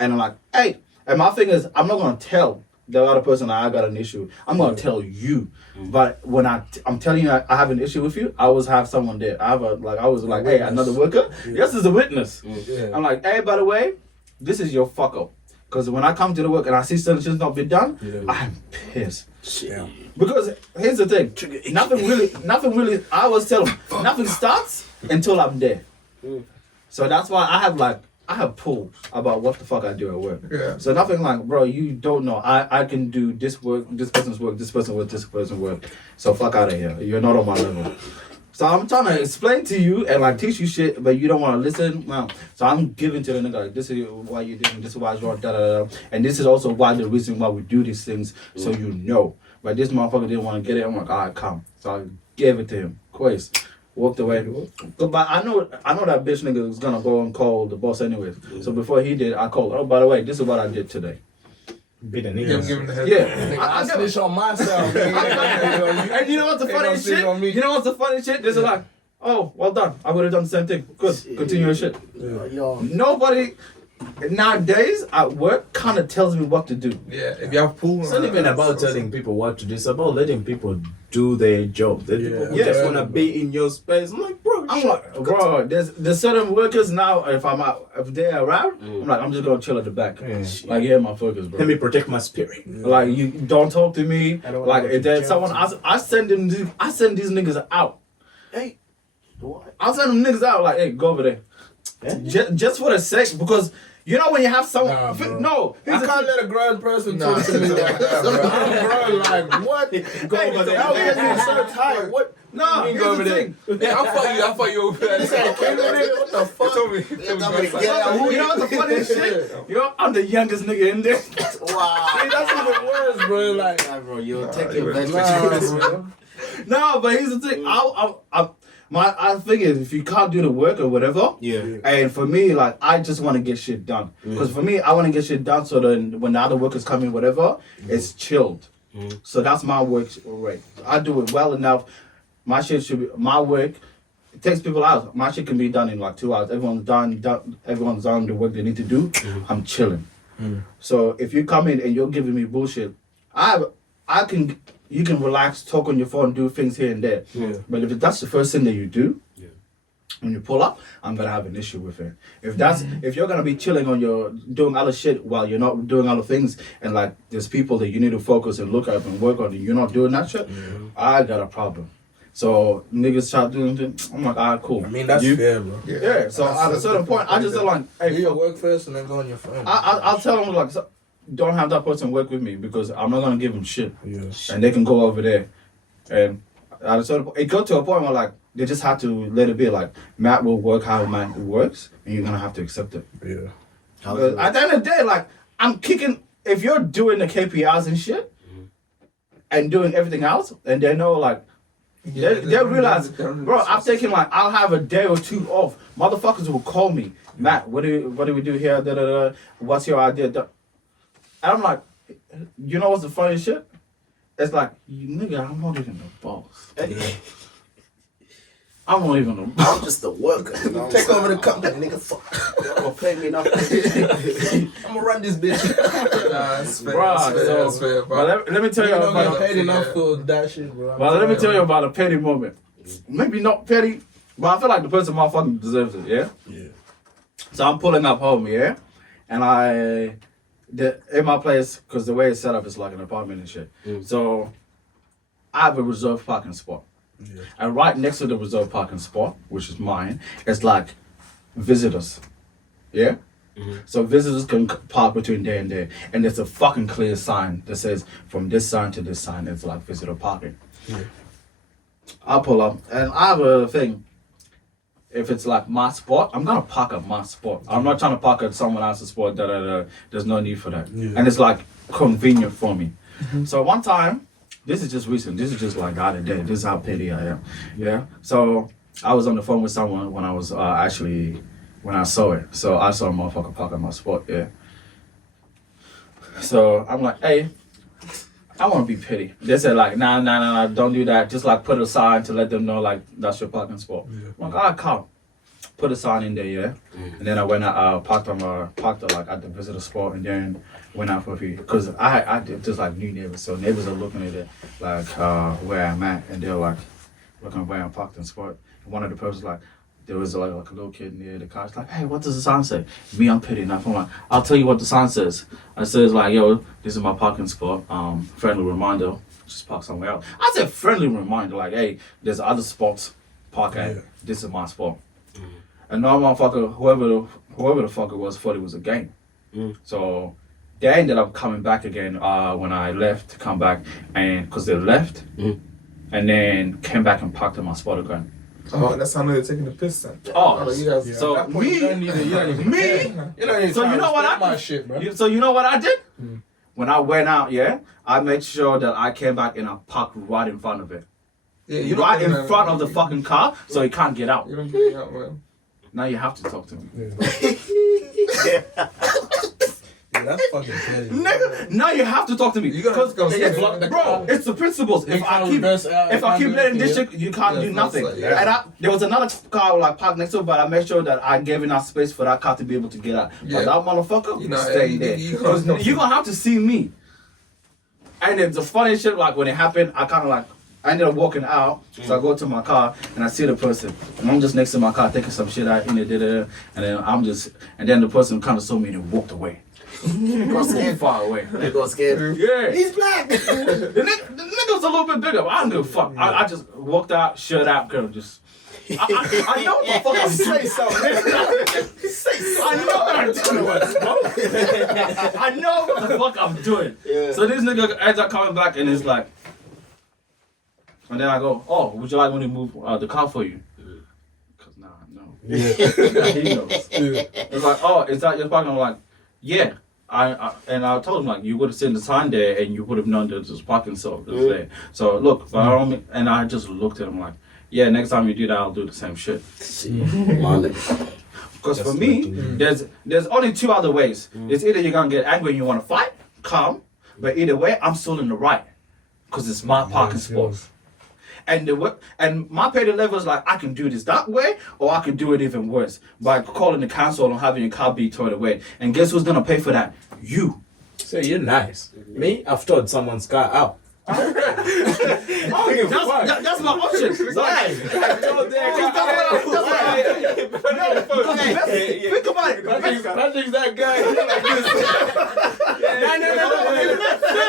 I'm like, hey, and my thing is, I'm not gonna tell the other person I got an issue. I'm gonna tell you. But when I'm telling you I have an issue with you, I always have someone there. I was like, hey, another worker. Yes, there's a witness. I'm like, hey, by the way, this is your fuck up. Because when I come to the work and I see certain shit's not been done, I'm pissed. Yeah. Because here's the thing, nothing really. I always tell them, nothing starts until I'm there. So that's why I have pull about what the fuck I do at work. Yeah. So nothing like, bro, you don't know. I can do this work, this person's work, this person's work, this person's work. So fuck out of here. You're not on my level. So I'm trying to explain to you and like teach you shit, but you don't want to listen. Well, so I'm giving to the nigga like, this is why you're doing, this is why it's wrong, da da da. And this is also why the reason why we do these things, so you know. But this motherfucker didn't want to get it. I'm like, alright, come. So I gave it to him. Quiz. Walked away. But I know that bitch nigga was gonna go and call the boss anyways. So before he did, I called. Oh, by the way, this is what I did today. Be the nigga. Give him the head. Yeah. I snitch on myself. And you know what's the funny shit? You know what's the funny shit? This is like, oh, well done. I would have done the same thing. Good. Continue your shit. Nobody nowadays at work kind of tells me what to do. Yeah, if you have pool. It's not even about telling people what to do. It's about letting people do their job. The people who just want to be in your space. I'm like, bro. I'm like, bro, there's certain workers now, if they're around, I'm like, I'm just going to chill at the back. Like, yeah, my focus, bro. Let me protect my spirit. Like, you don't talk to me. Like, if there's someone, I send these niggas out. Hey, what? I'll send them niggas out, like, hey, go over there. Just for the sake, because you know when you have someone. Nah, bro. No, I can't let a grown person talk to me like that, bro. I'm grown, like, what? Go over there. How are you so tight? What? No, here's go over the there. thing. Yeah, I thought you over there. What the fuck? Told me. You know what's the funniest shit? You know, I'm the youngest nigga in there. Wow. See, that's even worse, bro. Like, Nah, bro, you'll take your best bro. No, but here's the thing. I figured if you can't do the work or whatever, and for me, like, I just want to get shit done. Because for me, I want to get shit done so then when the other workers come in, whatever, it's chilled. So that's my work rate. I do it well enough. My shit should be, my work, it takes people out. My shit can be done in like 2 hours. Everyone's done the work they need to do. I'm chilling. So if you come in and you're giving me bullshit, you can relax, talk on your phone, do things here and there. But if that's the first thing that you do, when you pull up, I'm gonna have an issue with it. If you're gonna be chilling on your doing other shit while you're not doing other things, and like there's people that you need to focus and look at and work on, and you're not doing that shit, I got a problem. So niggas start doing things. I'm like, alright, cool. I mean, that's fair, bro. Yeah. So at a certain point, I just tell like, hey, Do your work first and then go on your phone. I'll tell them like, don't have that person work with me because I'm not gonna give them shit, Yeah. and they can go over there. And at a certain point, it got to a point where like they just had to let it be. Like Matt will work how Matt works, and you're gonna have to accept it. Yeah. But at the end of the day, like I'm kicking. If you're doing the KPIs and shit, and doing everything else, and they know like. They realize, bro, I'm taking like, I'll have a day or two off. Motherfuckers will call me, Matt, what do we do here? Da, da, da. What's your idea? Da. And I'm like, you know what's the funny shit? It's like, you nigga, I'm not even the boss. I'm not even the boss. I'm just a worker. Take over the company, nigga. Fuck. You're gonna pay me enough. I'm gonna run this bitch. That's fair. Bro, That's fair. but let me tell you You don't about get paid enough for that shit, bro. Well, let me tell you about a petty moment. Maybe not petty, but I feel like the person motherfucking deserves it, yeah? Yeah. So I'm pulling up home, yeah? And in my place, because the way it's set up is like an apartment and shit. So I have a reserved parking spot. Yeah. And right next to the reserved parking spot, which is mine, it's like visitors. Yeah? So visitors can park between there and there. And there's a fucking clear sign that says from this sign to this sign, it's like visitor parking. I pull up and I have a thing. If it's like my spot, I'm gonna park at my spot. I'm not trying to park at someone else's spot. There's no need for that. And it's like convenient for me. So one time, this is just recent. This is just like the other day. This is how petty I am. Yeah. So I was on the phone with someone when I was when I saw it. So I saw a motherfucker park at my spot. Yeah. So I'm like, hey, I want to be petty. They said like, nah, don't do that. Just like put a sign to let them know like that's your parking spot. I'm like, alright, come. Put a sign in there, yeah. And then I went out, parked like at the visitor spot, and then went out for a few. Cause I just like new neighbors, so neighbors are looking at it like where I'm at, and they're like looking where I'm parked in spot. And one of the persons like, there was like a little kid near the car. It's like, hey, what does the sign say? Me, I'm petty enough. I'm like, I'll tell you what the sign says. It says like, yo, this is my parking spot. Friendly reminder, just park somewhere else. I said friendly reminder, like, hey, there's other spots, park at. Yeah. This is my spot. And no motherfucker, whoever the fuck it was, thought it was a game. So they ended up coming back again when I left to come back, and because they left, and then came back and parked at my spot again. Oh, that's how they're taking the piss then. Oh, you guys, so me, You don't need so you know what I did? shit, bro. So you know what I did? When I went out, I made sure that I came back and I parked right in front of it. Yeah, right in front of the fucking car, so he can't get out. You don't get out, man. Now you have to talk to me. Yeah, that's fucking petty. Nigga, now you have to talk to me. You gotta go bro, it's the principles. If I keep letting this shit, you can't do nothing. And there was another car like parked next to it, but I made sure that I gave enough space for that car to be able to get out. But that motherfucker, stay there. Because you're gonna have to see me. And then the funny shit, like when it happened, I ended up walking out, so I go to my car and I see the person. And I'm just next to my car taking some shit out, and then the person kind of saw me and walked away. Got scared far away. They got scared. Yeah. He's black. The nigga was a little bit bigger, but I don't give a fuck. I just walked out, shut out, girl, just. I know what the fuck I'm doing. I know what I'm doing. I know what the fuck I'm doing. Yeah. So this nigga ends up coming back and it's like, and then I go, oh, would you like me to move the car for you? Cause no. Yeah. He knows. Yeah. It's like, oh, is that your parking? I'm like, yeah. I told him like you would have seen the sign there and you would have known that there's parking so there. So look, and I just looked at him like, yeah, next time you do that, I'll do the same shit. Because for me, there's only two other ways. It's either you're gonna get angry and you want to fight, calm, but either way, I'm still in the right because it's my parking spot. And my petty level is like, I can do this that way, or I can do it even worse by calling the council and having your car be towed away. And guess who's gonna pay for that? You. So you're nice. Me, I've towed someone's car out. That's my option. Think about it. Patrick's that guy.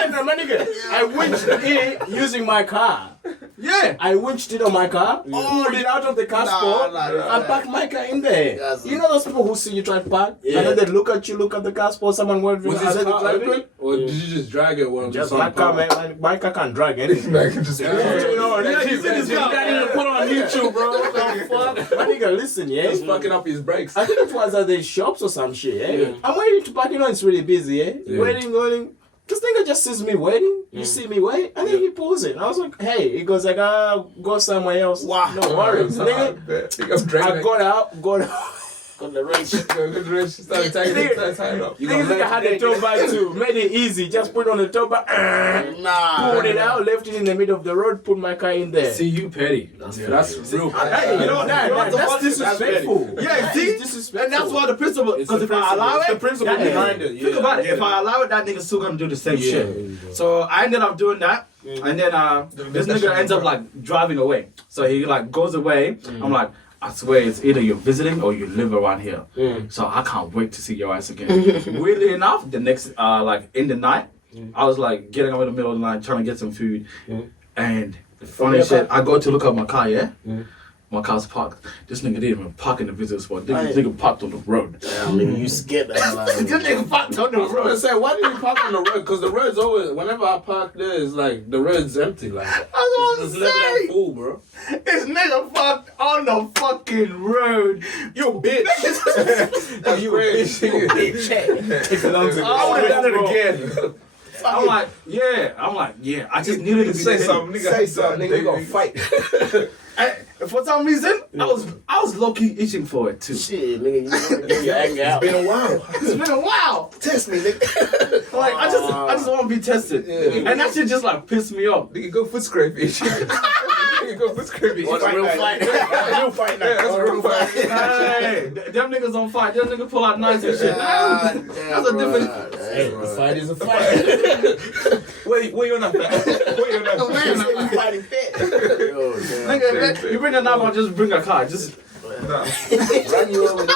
No, my nigga. I winched in using my car. Yeah. I winched it on my car, pulled it out of the car spot, and parked my car in there. You know those people who see you try to park, and then they look at you, look at the car spot, someone wondering, was this car open? Or did you just drag it? Just my car, man. My car can't drag anything. I can just you can't even put on YouTube, bro. What the fuck? My nigga, listen, yeah? He's fucking up his brakes. I think it was at the shops or some shit, yeah? I'm waiting to park, it's really busy, yeah? Waiting. This nigga just sees me waiting, you see me wait, and then he pulls it. And I was like, hey, he goes like, go somewhere else. Wow. No worries. Nigga, I got out. Got the wrench. Started tying up. Nigga had the tow bag too. Made it easy. Just put on the tow bag. Pulled it out, left it in the middle of the road, put my car in there. See, you petty. That's real petty. Hey, you know that's disrespectful. Yeah, see? And that's why the principle, because if I allow it, the principle behind it. Think about it. If I allow it, that nigga's still gonna do the same shit. So I ended up doing that. And then this nigga ends up like driving away. So he like goes away. I'm like, I swear it's either you're visiting or you live around here. So I can't wait to see your ass again. Weirdly enough, the next, like in the night, I was like getting up in the middle of the night trying to get some food. And the funny shit, I go to look at my car, my car's parked. This nigga didn't even park in the visitor spot. This nigga parked on the road. I mean, you scared the hell out of me. This nigga parked on the road. I was gonna say, why did he park on the road? Because the road's always, whenever I park there, it's like, the road's empty. Like, it's living full, bro. This nigga parked on the fucking road. You bitch. That's you bitch. It belongs to I would have done it again. I'm like, yeah. I just needed to say something. Say something. Nigga gonna fight. For some reason, I was low key itching for it too. Shit, nigga, you want to get your anger out. It's been a while. It's been a while. Test me, nigga. Like I just want to be tested, and that shit just like pissed me off. Nigga, go foot scraping. Nigga, go foot scraping. What's a real fight? Real fight now. Yeah, that's a real fight. Hey, them niggas on fight. Them niggas pull out knives and shit. That's a different. Hey, a fight is a fight. Wait, you on that? Wait, you on that? Fighting fit. Nigga, you bring a knife, I'll just bring a car. Just Nah, Run you over there.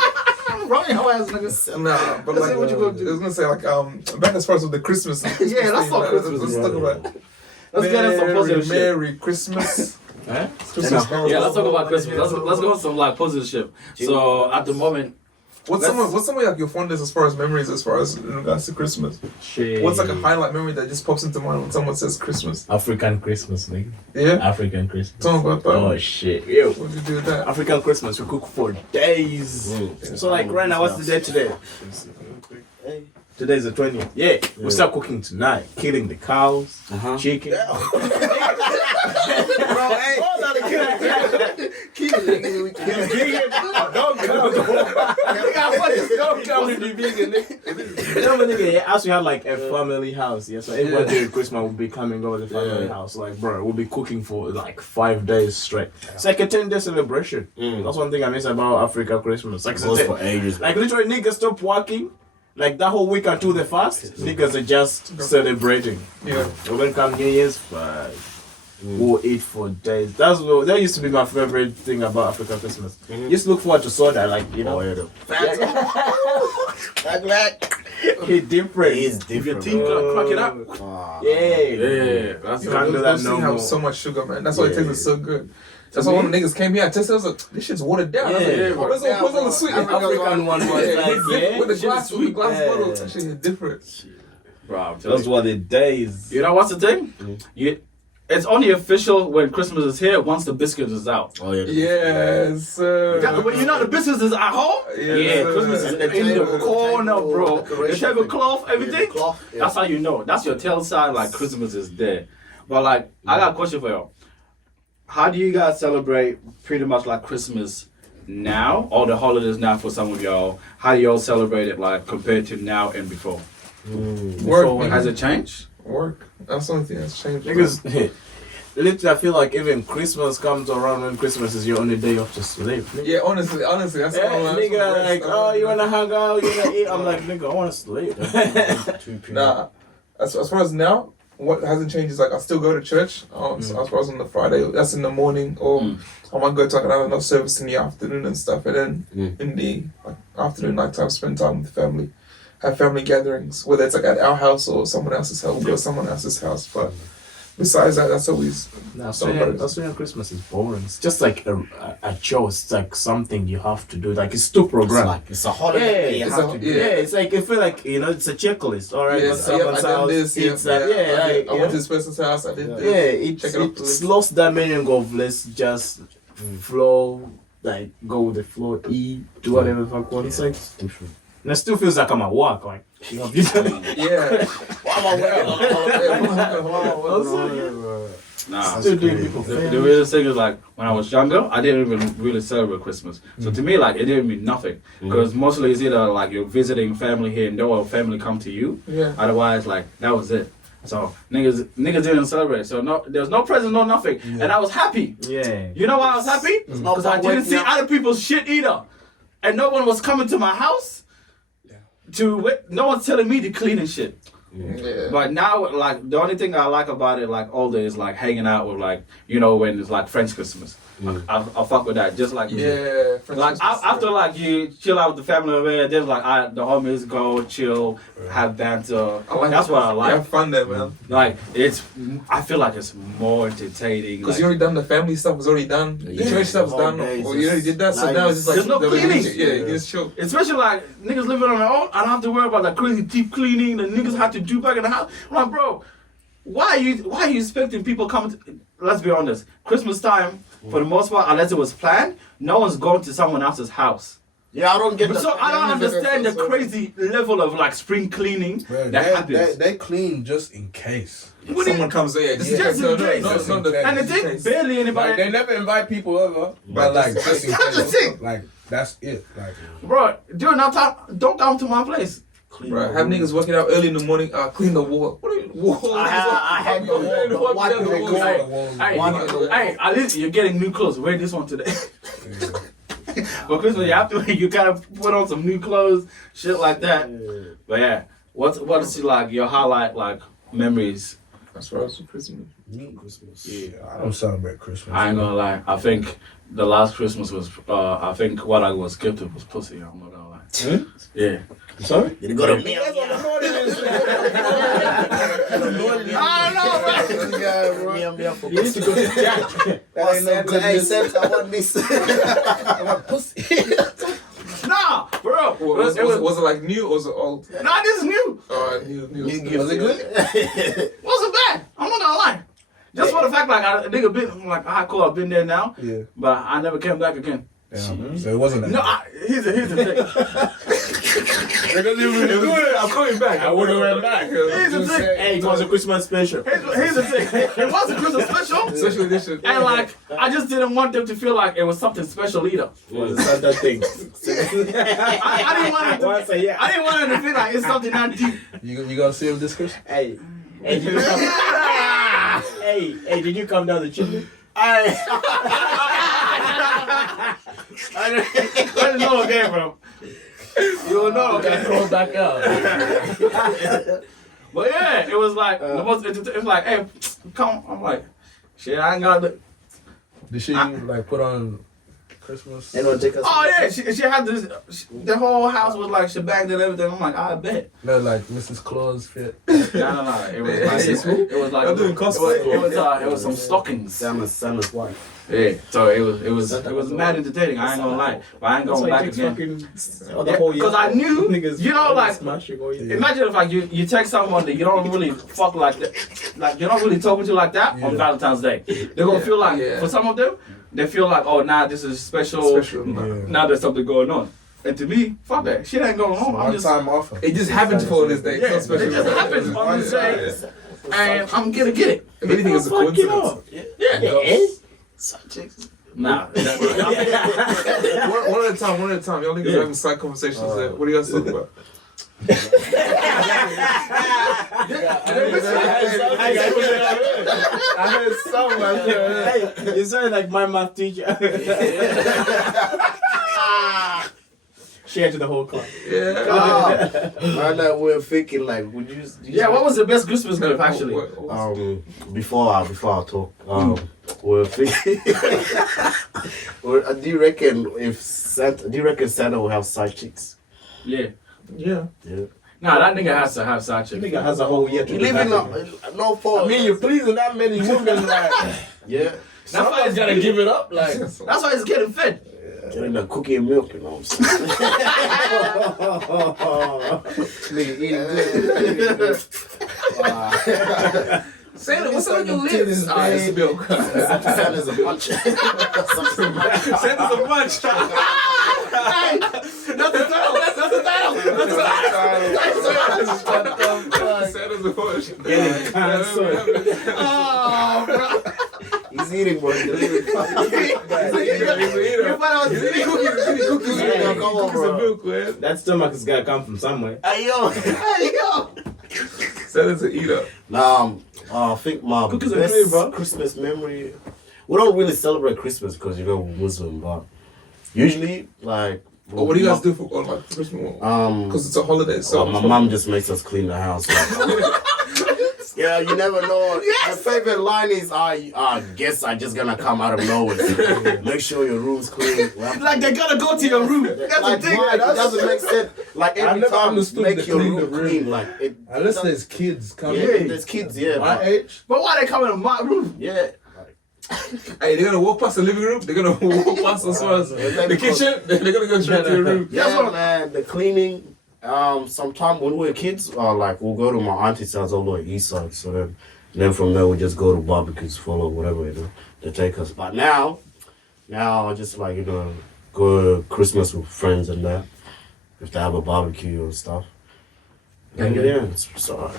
Run your ass, nigga. nah, but like, what you gonna do? I was gonna say like back as far as with the Christmas. Yeah, let's talk Christmas. Let's talk about. Let's get into some positive shit. Merry Christmas. Huh? Christmas carols. Yeah, let's talk about Christmas. Let's go on some like positive shit. So at the moment, What's some of like your fondest as far as memories as far as in regards to Christmas? Shit. What's like a highlight memory that just pops into mind when someone says Christmas? African Christmas, nigga. Yeah. African Christmas. Tell me about that. Oh shit. Yo. What did you do with that? African Christmas, we cook for days. So like right now, what's the day today? Today's the 20th. Yeah, we start cooking tonight. Killing the cows, chicken. Bro, hey. As we have like a family house, yeah. So every day Christmas will be coming over the family house. Like, bro, we'll be cooking for like 5 days straight. It's like a 10-day celebration. That's one thing I miss about Africa Christmas. Like, For ages. like literally niggas stop working. Like that whole week until the fast, niggas are just celebrating. Yeah. So when come New Year's, we'll eat for days. That used to be my favorite thing about African Christmas. Just look forward to soda, like you know. It's different. It's different. your teeth crack it up. Yeah. That's You Can't do that those no things more. have so much sugar, man. That's why it tastes so good. That's To why me- when the niggas came here, I tested. I was like, this shit's watered down. I was like, Yeah. where's all the sweet? African one was like, yeah, with the shit glass, is with the sweet. glass Yeah. bottle. That shit is different. Bro, Those were the days. you know what's the thing? It's only official when Christmas is here once the biscuit is out. Oh yeah. Yes. But you know the business is at home. Yes, Christmas is And the in the table, corner, bro. The decoration tablecloth, everything. cloth, yeah. That's how you know. That's your tell sign. Like Christmas is there. But like, I got a question for y'all. How do you guys celebrate pretty much like Christmas now, or the holidays now for some of y'all? How do y'all celebrate it like compared to now and before? Work, man. Has it changed? Work. That's the only thing that's changed. Because literally, I feel like even Christmas comes around when Christmas is your only day off to sleep. Nigga. Yeah, honestly, that's Yeah, all. nigga, like, oh, you wanna hang out, you wanna eat? I'm like, nigga, I wanna sleep. Nah. As far as now, what hasn't changed is like I still go to church. So as far as on the Friday, that's in the morning, or I might go to like another service in the afternoon and stuff, and then in the afternoon, nighttime, spend time with the family, have family gatherings, whether it's like at our house or someone else's house, we'll go to someone else's house. But besides that, that's always That's why Christmas is boring. It's just like a chore. It's like something you have to do. Like it's too programmed. It's a holiday. Yeah, You it's have a- to yeah. do Yeah, it's like I feel like it's a checklist. All right, yeah, go to someone's I done house. this. It's I like, went to this person's house. I did yeah, this. Check it off the it's list. lost that meaning of let's just flow, like go with the flow, eat, do whatever the fuck one. It's like, and it still feels like I'm at work. Like, you know, Yeah. Nah. still doing people. The weirdest thing is like when I was younger, I didn't even really celebrate Christmas. So to me, like it didn't mean nothing because mostly it's either like you're visiting family here and no family come to you. Yeah. Otherwise, like that was it. So niggas didn't celebrate. So there was no present, no nothing, and I was happy. Yeah. You know why I was happy? Because I didn't see other people's shit either, and no one was coming to my house. No one's telling me to clean and shit. Yeah. But now, like, the only thing I like about it, like, older is, like, hanging out with, like, you know, when it's, like, French Christmas. I'll fuck with that. Just, like, Yeah. like, after, like, you chill out with the family over there, then, like, the homies go chill, have banter. That's what I You like. have fun there, man. Like, I feel like it's more entertaining. Because Like, you already done the family stuff was already done. The church stuff's the done. holidays Or you already did that. So is- now it's just like There's no the cleaning. relationship. Yeah, you just chill. especially, like, niggas living on their own, I don't have to worry about, like, crazy deep cleaning the niggas have to do back in the house. I'm like, bro, why are you expecting people coming to, let's be honest, Christmas time, for the most part, unless it was planned, no one's going to someone else's house. Yeah, I don't get So I don't understand the crazy level of like spring cleaning Bro, that happens. they clean just in case. What do you- Someone comes in. It's just in case. And the thing, case. barely Like, anybody. they never invite people over, but like just in That's the case. thing. Like that's it. Like Bro, during that time, don't come to my place. Bro, have niggas working out early in the morning, clean the wall. What are you, wall? I had the wall, Wipe the wall. wall. Hey, at least you're getting new clothes. Wear this one today. For Christmas, you have to. You gotta put on some new clothes, shit like that. But yeah, what's like your highlight like memories As far as Christmas. Christmas. Yeah, I don't celebrate Christmas. I ain't gonna lie. I think the last Christmas was. I think what I was gifted was pussy. I'm not gonna lie. Yeah. Sorry? Did it go to me? I don't know, bro. You need to go to Jack. That ain't no good. Hey, Santa, I want this. I want pussy. Nah, bro. Was it like new or was it old? Nah, this is new. New. Was it good? Wasn't bad. I'm not gonna lie. Just for the fact, like, a nigga been, like, I cool, I've been there now. Yeah. But I never came back again. Yeah. So it wasn't that. No, here's the thing. I'm coming back. I would've went back. Here's the thing. Hey, it was a Christmas special. Here's the thing. It was a Christmas special. Special edition. And, like, I just didn't want them to feel like it was something special either. It was a Santa thing. I didn't want them Once a year. I didn't want them to feel like it's something not deep. You gonna see him this Christmas? Hey, did you come? Hey, did you come down the chimney? I didn't know again, bro. You don't know, okay? Crawl back out. But yeah, it was like the most. It was like, hey, come. I'm like, shit, I ain't got the. Did she like put on Christmas? They don't take us. Oh yeah, she had this. The whole house was like shebagged and everything. I'm like, I bet. No, like Mrs. Claus fit. No. It was like it was like I'm doing cosplay. it was some stockings. Santa's wife. Yeah, so it was mad entertaining. I ain't gonna lie, but I ain't going back again. The whole year. Because I knew, Niggas you know, like. smashing all year. Imagine if like you text someone that you don't really fuck like that, like you're not really talking to like that on Valentine's Day. They're gonna feel like for some of them, they feel like, oh nah, this is special. Now there's something going on. And to me, fuck that. Shit ain't going on. I'm just time offer. It just happened to fall on this day. yeah, It's not special. it just happened on this day, and I'm gonna get it. If anything, it's a coincidence. Yeah. Nah. One at a time. Y'all niggas are having side conversations there. What do you guys talk about? I heard something. Hey, you sound like my math teacher. Share to the whole class. Man, that we're thinking like, would you? Yeah. What was the best Christmas gift actually? Before I talk, we're thinking. Do you reckon Santa will have side chicks? Yeah. Yeah. Nah, that nigga has to have side chicks. Nigga has a whole year to You do live in that. no fault. I mean, you're pleasing that many women, like. Yeah. That's why he's Gotta give it up, like. That's why he's getting fed. Getting the cookie and milk, you know what I'm saying? Nigga eating good. Santa, what's on your lips? It's milk. Santa's a bunch. Santa's a bunch. That's the title. Santa's a bunch. Getting cancer. Oh, bro. He's eating, bro. You thought I was eating Cookies. Yeah, come on, bro. Milk, man. That stomach has got to come from somewhere. Hey, yo. Santa's an eater. Nah, I think my Cookies are best great, bro. Christmas memory. We don't really celebrate Christmas because we're Muslim, but usually, like. Oh, what do you guys do for like Christmas? Because it's a holiday, so my mom just makes us clean the house. Yeah, you never know. My favorite line is, I guess I just gonna come out of nowhere. Make sure your room's clean. like they gotta go to your room. That's Like, the thing. why? It doesn't make sense. Like I've every never time, understood make the your clean room the room. clean. Like it. Unless there's kids coming. Yeah, there's kids. Yeah, My but- age. But why they coming to my room? yeah. hey, they're gonna walk past the living room. They're gonna walk past as far as the kitchen. They're gonna go straight to your room. Yeah, man. The cleaning. Sometime when we were kids, like we'll go to my auntie's house all the way east side. So then from there we just go to barbecues, follow whatever they take us. But now I just like go to Christmas with friends and that. If they have a barbecue and stuff. And yeah, it's alright.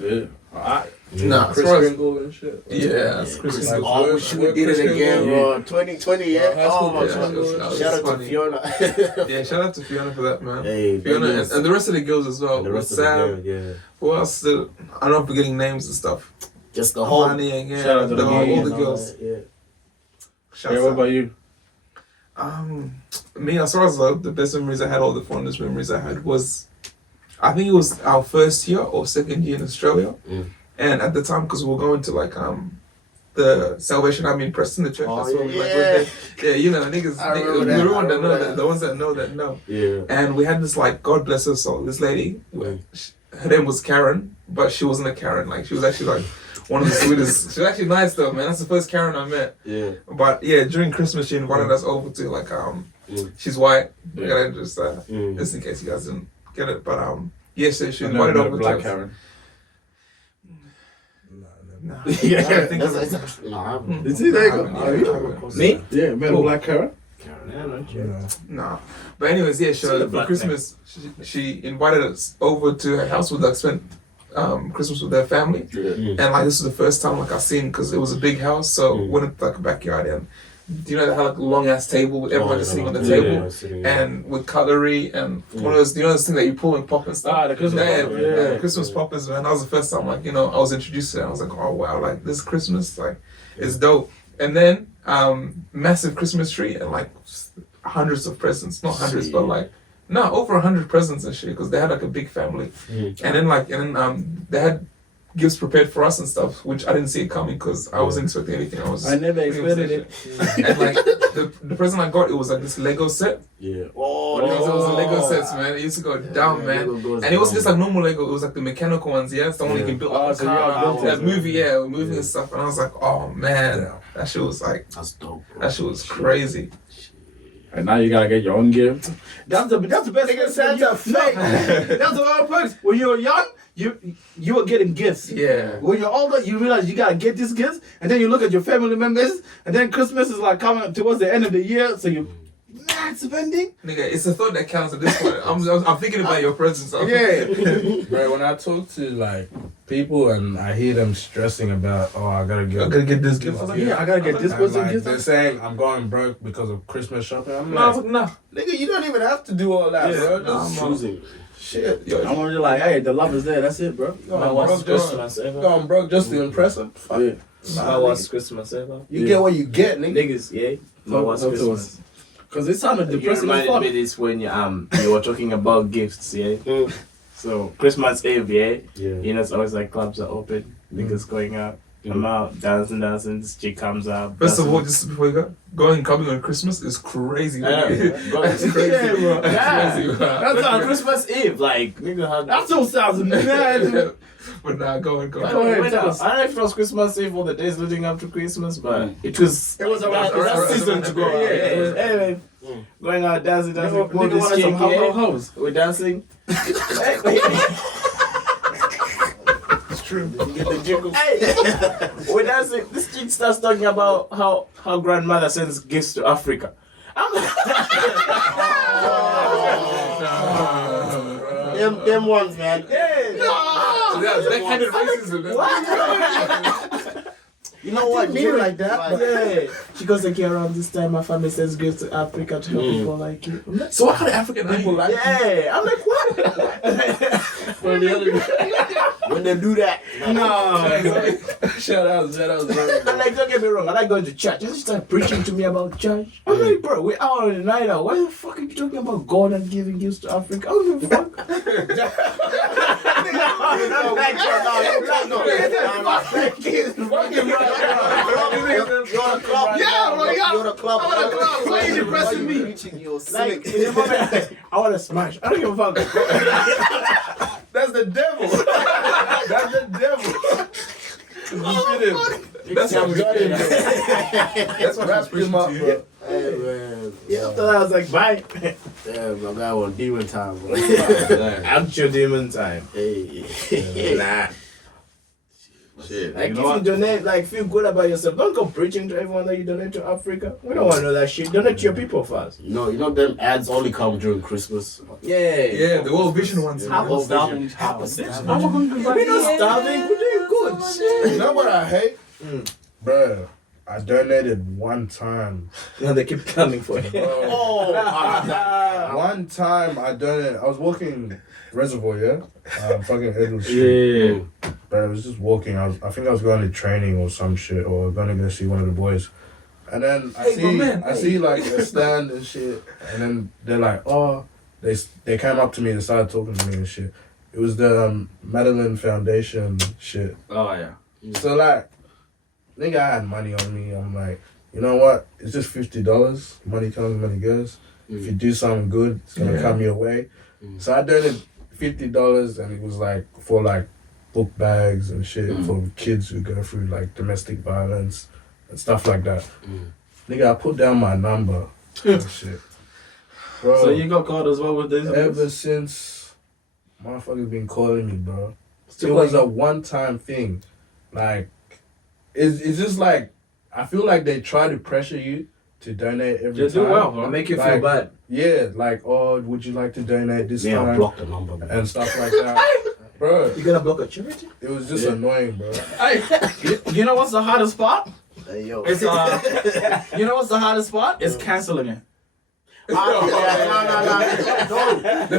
Yeah. Alright. Nah, Chris Kringle and shit. Yeah, it's Christmas. Like, Oh, we should did it again, bro. 2020, yeah. Oh my yeah, god. that was Shout out to funny. Fiona. Yeah, shout out to Fiona for that, man. Hey, Fiona Vegas. and the rest of the girls as well. And the rest With of Sam. the game, yeah. Who else? I don't know if we're getting names and stuff. Just the whole. Honey and yeah, Shout out to the all gang the and girls. Yeah. Shouts Yeah, what out. about you? Me, as far as the best memories I had, all the fondest memories I had was, I think it was our first year or second year in Australia. And at the time, because we were going to like the Salvation Army in Preston, the church. That's where we like went there. Yeah, you know, niggas. The one that know that, the ones that know. Yeah. And we had this like, God bless her soul, this lady. Her name was Karen, but she wasn't a Karen. Like she was actually like one of the sweetest. She was actually nice though, man. That's the first Karen I met. Yeah. But yeah, during Christmas she invited us over to like she's white. I gotta just just in case you guys didn't get it. But yeah, so she invited over Black to Karen. Nah, Yeah. I don't think That's it's- actually, no, I haven't. Is he there? Me? Yeah, met a Black Karen. Nah. But anyways, yeah, So the so for black Christmas, she invited us over to her house with us, spent Christmas with their family. Mm. And like this was the first time like I seen, because it was a big house, so went into like a backyard, and do you know they had like a long ass table with everyone just sitting on the table and with cutlery and one of those, you know, those things that you pull and pop and stuff. The Christmas poppers. The Christmas poppers, man. That was the first time like, you know, I was introduced to it. I was like, oh wow, like this Christmas, like it's dope. And then massive Christmas tree and like hundreds of presents, not hundreds, but like over 100 presents and shit, because they had like a big family. And then they had gifts prepared for us and stuff, which I didn't see it coming because I wasn't expecting anything. I never expected it. And like the present I got, it was like this Lego set. Yeah. Oh, it was a Lego sets, man. It used to go down, man. And it wasn't just like normal Lego. It was like the mechanical ones, yeah. So you can build like a so y'all car, built that it. movie, movie and stuff. And I was like, oh man, that shit was like, That's dope, bro. that shit was crazy. And now you gotta get your own gift. That's the best thing Santa fake. That's the whole perks. When you were young, you were getting gifts. Yeah. When you're older, you realize you gotta get these gifts, and then you look at your family members, and then Christmas is like coming towards the end of the year, so you not spending. Nigga, it's a thought that counts at this point. I'm thinking about your presents. Yeah. Bro, when I talk to like people and I hear them stressing about, oh, I gotta I gotta get this gift. I was like, Yeah, I gotta get this and, person like, gift. they're saying I'm going broke because of Christmas shopping. I'm no, I was like, like, nah. nigga, you don't even have to do all that, bro. Nah, Just I'm Choosing. shit. Yo, I want to like, hey, the love is there. That's it, bro. My worst Christmas ever. Going broke just to impress them. Fuck. Yeah. My worst Christmas ever. You get what you get, nigga. Niggas, yeah. My worst Talk to Christmas. us. Cause it sounded You depressing as reminded fuck. me this when you were talking about gifts, yeah. So Christmas Eve, yeah. You know, it's always like clubs are open, niggas going out. I'm out dancing. This chick comes up. First of all, just before you go, going clubbing on Christmas is crazy. That's crazy. Yeah, bro. That's crazy. That's on Christmas Eve, like nigga had. That still sounds mad. But nah, go on. Go ahead, I tell us. don't know if it was Christmas Eve or the days leading up to Christmas, but it was. It was that around- season to go. yeah, Yeah, it was. Anyway, going out dancing. Nigga With this wanted chick, some yeah. hoes. We're dancing. It's true. Hey, we're dancing. This chick starts talking about how grandmother sends gifts to Africa. I'm like, Them ones, man. That kind of racism. what? You know what? mean it like that, Yeah. She goes like, yeah, around this time my family sends gifts to Africa to help people like you. I'm like, So what kind of African people like? yeah. I'm like, what? When they do that. No. Shout out. I'm like, don't get me wrong, I like going to church. And she started preaching to me about church. I'm like, bro, we're out on the night out. Why the fuck are you talking about God and giving gifts to Africa? I don't give a fuck. You're the club. Why are you depressing me? Reaching your Like, cynic. in the moment, I want to smash. I don't give a fuck. That's the devil. That's the devil. That's what we got it. That's what I was preaching to you. Hey, man. Yeah, after that, I was like, bye. Yeah, my guy on demon time, bro. Actual demon time. Hey. Nah. Shit. Like, You if know you what? donate, like, feel good about yourself. Don't go preaching to everyone that you donate to Africa. We don't want to know that shit. Donate to your people first. You know them ads only come during Christmas. Yeah, the World Vision ones. Yeah. Apple starving. Apple We're not starving. We're doing good. You know what I hate? Bruh, I donated one time. No, they keep coming for you. One time I donated. I was walking Reservoir, yeah? Fucking Edward Street. Yeah. But I was just walking. I think I was going to training or some shit, or going to go see one of the boys. And then I see like a stand and shit. And then they're like, oh, they came up to me and started talking to me and shit. it was the Madeline Foundation shit. Oh yeah. So like, nigga, I had money on me. I'm like, you know what? It's just $50. Money comes, money goes. If you do something good, it's gonna come your way. So I donated $50, and it was like for like book bags and shit for kids who go through like domestic violence and stuff like that. Nigga, I put down my number and shit. Bro, So you got called as well with this? ever since, motherfuckers been calling me, bro. It was a one-time thing. Like, it's just like, I feel like they try to pressure you to donate every Just time. do well, bro. Make you Like, feel bad. Yeah, like, oh, would you like to donate this Yeah, I time? blocked the number, man. And stuff like that. Bro, You gonna block a charity? it was just annoying, bro. You know what's the hardest part? Hey, yo. It's you know what's the hardest part? It's canceling it. The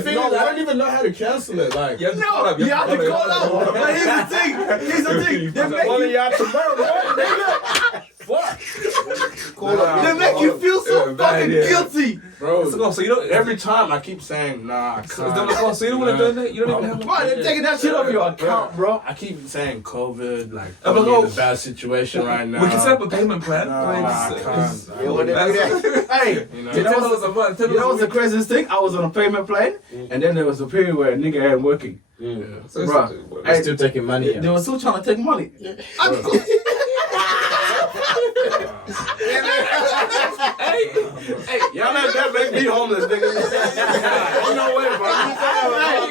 thing is, I don't even know how to cancel it. Like, You have to call out. But here's the thing. They make they make you feel so fucking guilty. bro, So you know, every time I keep saying, nah, I can't. So you don't want to donate? You don't even have Bro, they're taking that shit off your account, bro. I keep saying COVID, like, I'm I'm like, in a bad situation right now. We can set up a payment plan. Nah, I can't. Hey, You know? you know what's $10 a month. You know what's the craziest thing? I was on a payment plan, and then there was a period where a nigga ain't working. So it's Bruh. They're still taking money. They were still trying to take money. Hey, y'all let that make me homeless, nigga. Ain't no way, bro.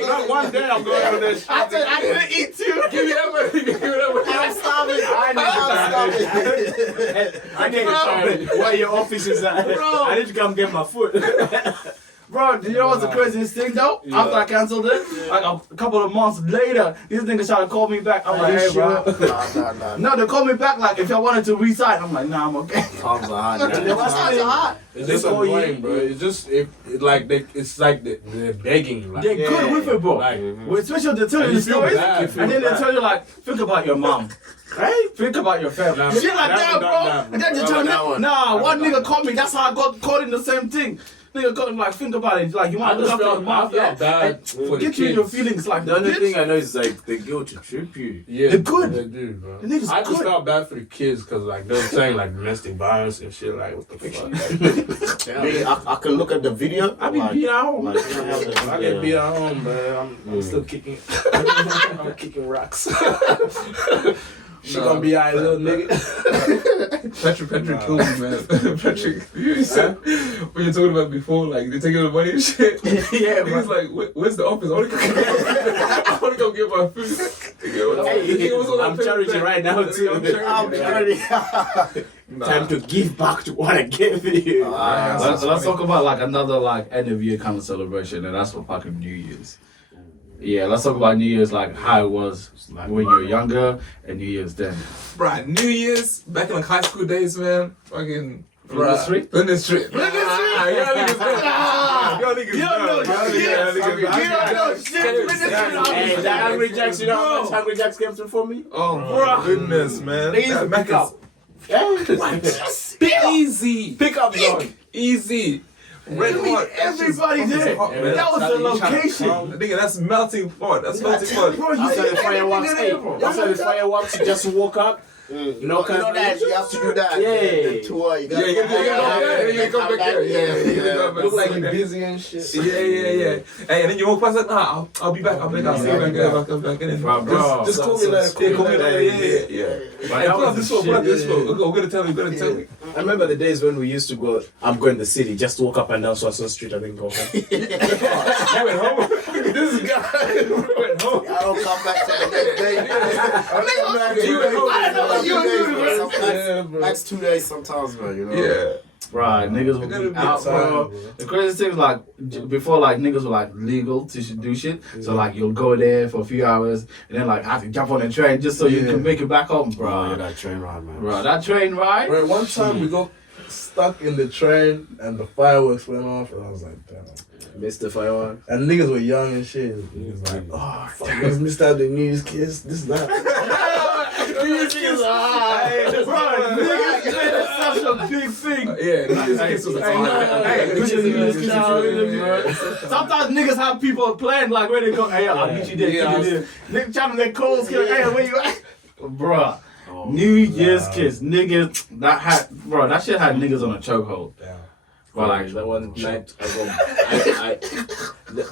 Not one day I'm going on this shit. I said I didn't eat too. Give me that money. Give me that money. I'm starving. I can't try. Where your office is at? Bro. I need to come get my food. Bro, do you know what's the craziest thing though? After I cancelled it, like a couple of months later, these niggas try to call me back. I'm like, hey, bro. Nah. No, they call me back like if I wanted to resign. I'm like, nah, I'm okay. Times are hard. They were so hot. It's just annoying, bro. It's just it's like they're begging. Like, They're good with it, bro. Like, Especially they tell you the you feel stories, bad, you feel and then they bad. tell you like, think about your mom. Right? Think about your family. Nah, Shit like never that, done bro. that. And then they Never tell that me, one. nah, one nigga called me. That's how I got caught in the same thing. Nigga got like, think about it. Like, you I want to look just after your felt mom, yeah. bad for the Get you in kids. your feelings like The only bitch. thing I know is like the guilt to trip you. Yeah, They're good. They do, bro. The niggas I just good. felt bad for the kids because like they were saying like domestic violence and shit. Like what the fuck? Me, I can look at the video. I be beat at home. Like, you don't have the I get beat at home, but I'm still kicking. I'm kicking rocks. She gonna be our little nigga. Patrick killed me, man. Patrick, you said when you're talking about before, like they take out the money and shit. Yeah, He was like, "Where's the office? I want to go get my food." I'm charity right now too. I'm charity. Time to give back to what I gave you. Let's talk about like another like end of year kind of celebration, and that's for fucking New Year's. Yeah, let's talk about New Year's, like how it was when you were younger and New Year's then. Right, New Year's back in like high school days, man. Fucking Flinders Street? Flinders Street. Y'all niggas Hey, that Hungry Jacks, you know how much Hungry Jacks came through for me? Oh my goodness, man. That Mac is easy. Pick up zone. Easy. Red hot. Everybody there. That was the location. Nigga, that's melting pot. That's melting pot. Bro, you After said the fireworks, after the fireworks, you just woke up. You know that you have to do that. Yeah. The tour. You got You come back here. Yeah. Look like you busy and shit. Yeah. Hey, and then you walk past like, nah, I'll be back. I'll see you back there. I'll come back. And then Bro, Just call me later. Call me later. Yeah. Hey, pull up this phone. Okay, we're gonna tell me. I remember the days when we used to go, I'm going to the city, just walk up and down Swanson Street and then go home. I went home. This guy went home. I don't come back to the next day. That's 2 days sometimes, man, you know? Yeah. Right, niggas will be out, bro. The craziest thing is like before, like niggas were like legal to do shit. So like you'll go there for a few hours and then like have to jump on a train just so you can make it back home, Bro, yeah, bro. that train ride, man. Bro, that train ride. Right, one time we got stuck in the train and the fireworks went off and I was like, damn. Mr. Fireworks. And niggas were young and shit. Niggas like, oh, fuck, we missed out the New Year's kiss. This is that. Bro, niggas such a big thing. Niggas kiss was Sometimes niggas have people plan like where they go, hey, I'll get you this. Nigga trying to make calls, hey, where you at? Bruh. New Year's kiss, niggas, that shit had niggas on a chokehold. Well, like that one night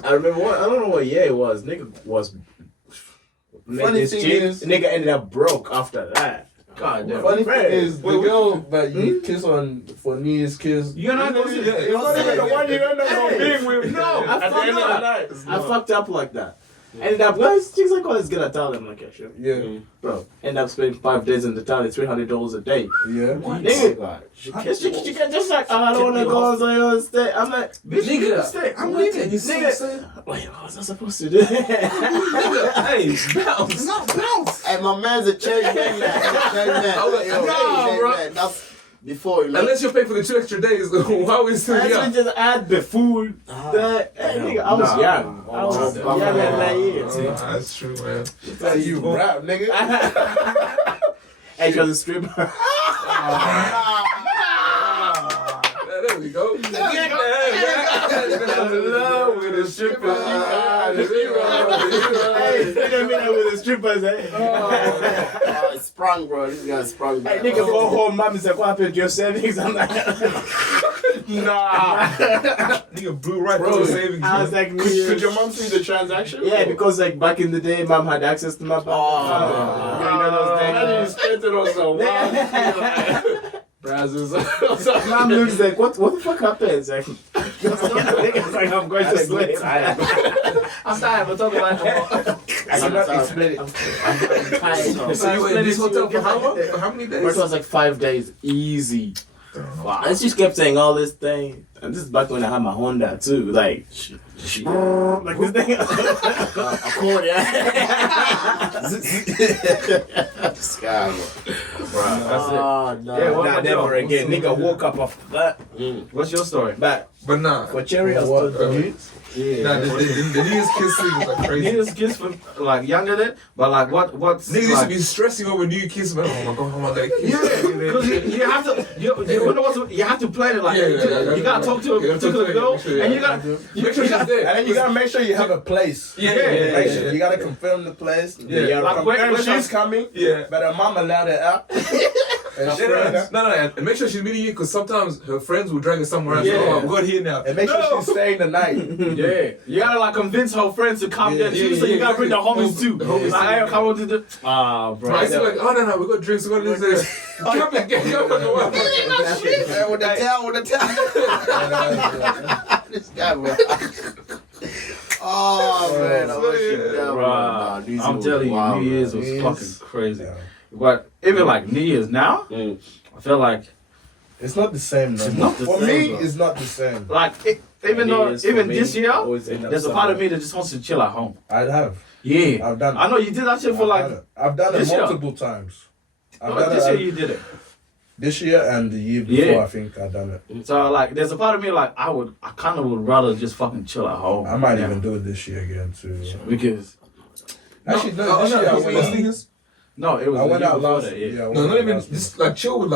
I remember I don't know what year it was. Nigga was nigga ended up broke after that. God damn. Funny thing is, the girl that you kiss on for New Year's kiss, You're not gonna see that. it's not even the one you end up being with. No, at the end of the night. I fucked up like that. Ended up, guys, things like, oh, it's gonna tell them, like, yeah, sure. Yeah. Bro, end up spending 5 days in the town, it's $300 a day. Yeah. Nigga, she can just like, oh, I don't wanna go on, so I wanna stay. I'm like, bitch, Nigga, stay. I'm what? leaving. Nigga, wait, what was I supposed to do? Hey, bounce. Not bounce. Hey, my man's a change man. That's before. Unless you pay for the 2 extra days, why we still That's young? just add the food. Hey, nigga, I was young. I was young at that year. That's true, man. Hey, you rap, nigga. Hey, she was a stripper. There we go. with a stripper. Hey, you know me with the strippers, eh? Sprung, bro. This guy sprung. Hey, nigga, go home. Mommy said, what happened to your savings? I'm like, nah. Nigga blew right through the savings. I was like, Could your mom see the transaction? yeah, because like back in the day, mom had access to my bank. You know those things. I didn't spend it on some wild Brazzers. Mom looks like, what the fuck happened? Like, nigga's like, I'm going to sleep. I'm tired, we're talking about I'm not explaining. So you were in this hotel for how long? For how many days? It was like 5 days, easy. Wow. And she kept saying all this thing. And this is back when I had my Honda too. Like like this thing. Accordion. This guy, Bro, that's it. no. Yeah, what Nah, about never you? again. Nigga woke up after that. What's your story? But But nah. for Cherry, I What? still The Nah, the New Year's kiss thing was like crazy. Niggas kiss for like younger than, but like what's Niggas used to like, be stressing over New Year kiss, man. Oh my god, how am I gonna kiss? because you have to you have to plan it like Yeah. you gotta talk to a You gotta talk particular to girl make sure, and you gotta Make sure she's there. And then you gotta make sure you have a place. Make sure you gotta confirm the place. Yeah. Like, Confirm wait, she's coming. Yeah. But her mom allowed her out. And she No, and make sure she's meeting you because sometimes her friends will drag her somewhere else. Yeah. Oh, I'm good here now. and make sure she's staying the night. Yeah, you gotta like convince her friends to come there too, so you gotta bring the homies too. The homies Like, hey, come on to the. ah, bro. Right, so like, oh no, we got drinks, we got this. Come on. With the tail. This guy, man. Oh, man. I wish you down, Bruh, I'm telling you, New Year's was fucking crazy. But even like New Year's now, I feel like It's not the same, no. It's not the For same, me, bro. it's not the same. like even though even this year, always end up there's a part of me that just wants to chill at home. I have. Yeah, I've done it. I know you did that shit for like I've done it this year. multiple times. I've no, done this it year you did it. this year and the year before. Yeah. I think I've done it. So like, there's a part of me like I kind of would rather just fucking chill at home. I might even do it this year again too. because Actually, no, this year I went. no, it was I went the year out before last. that, Yeah, I yeah. went No, not out even last just like chill with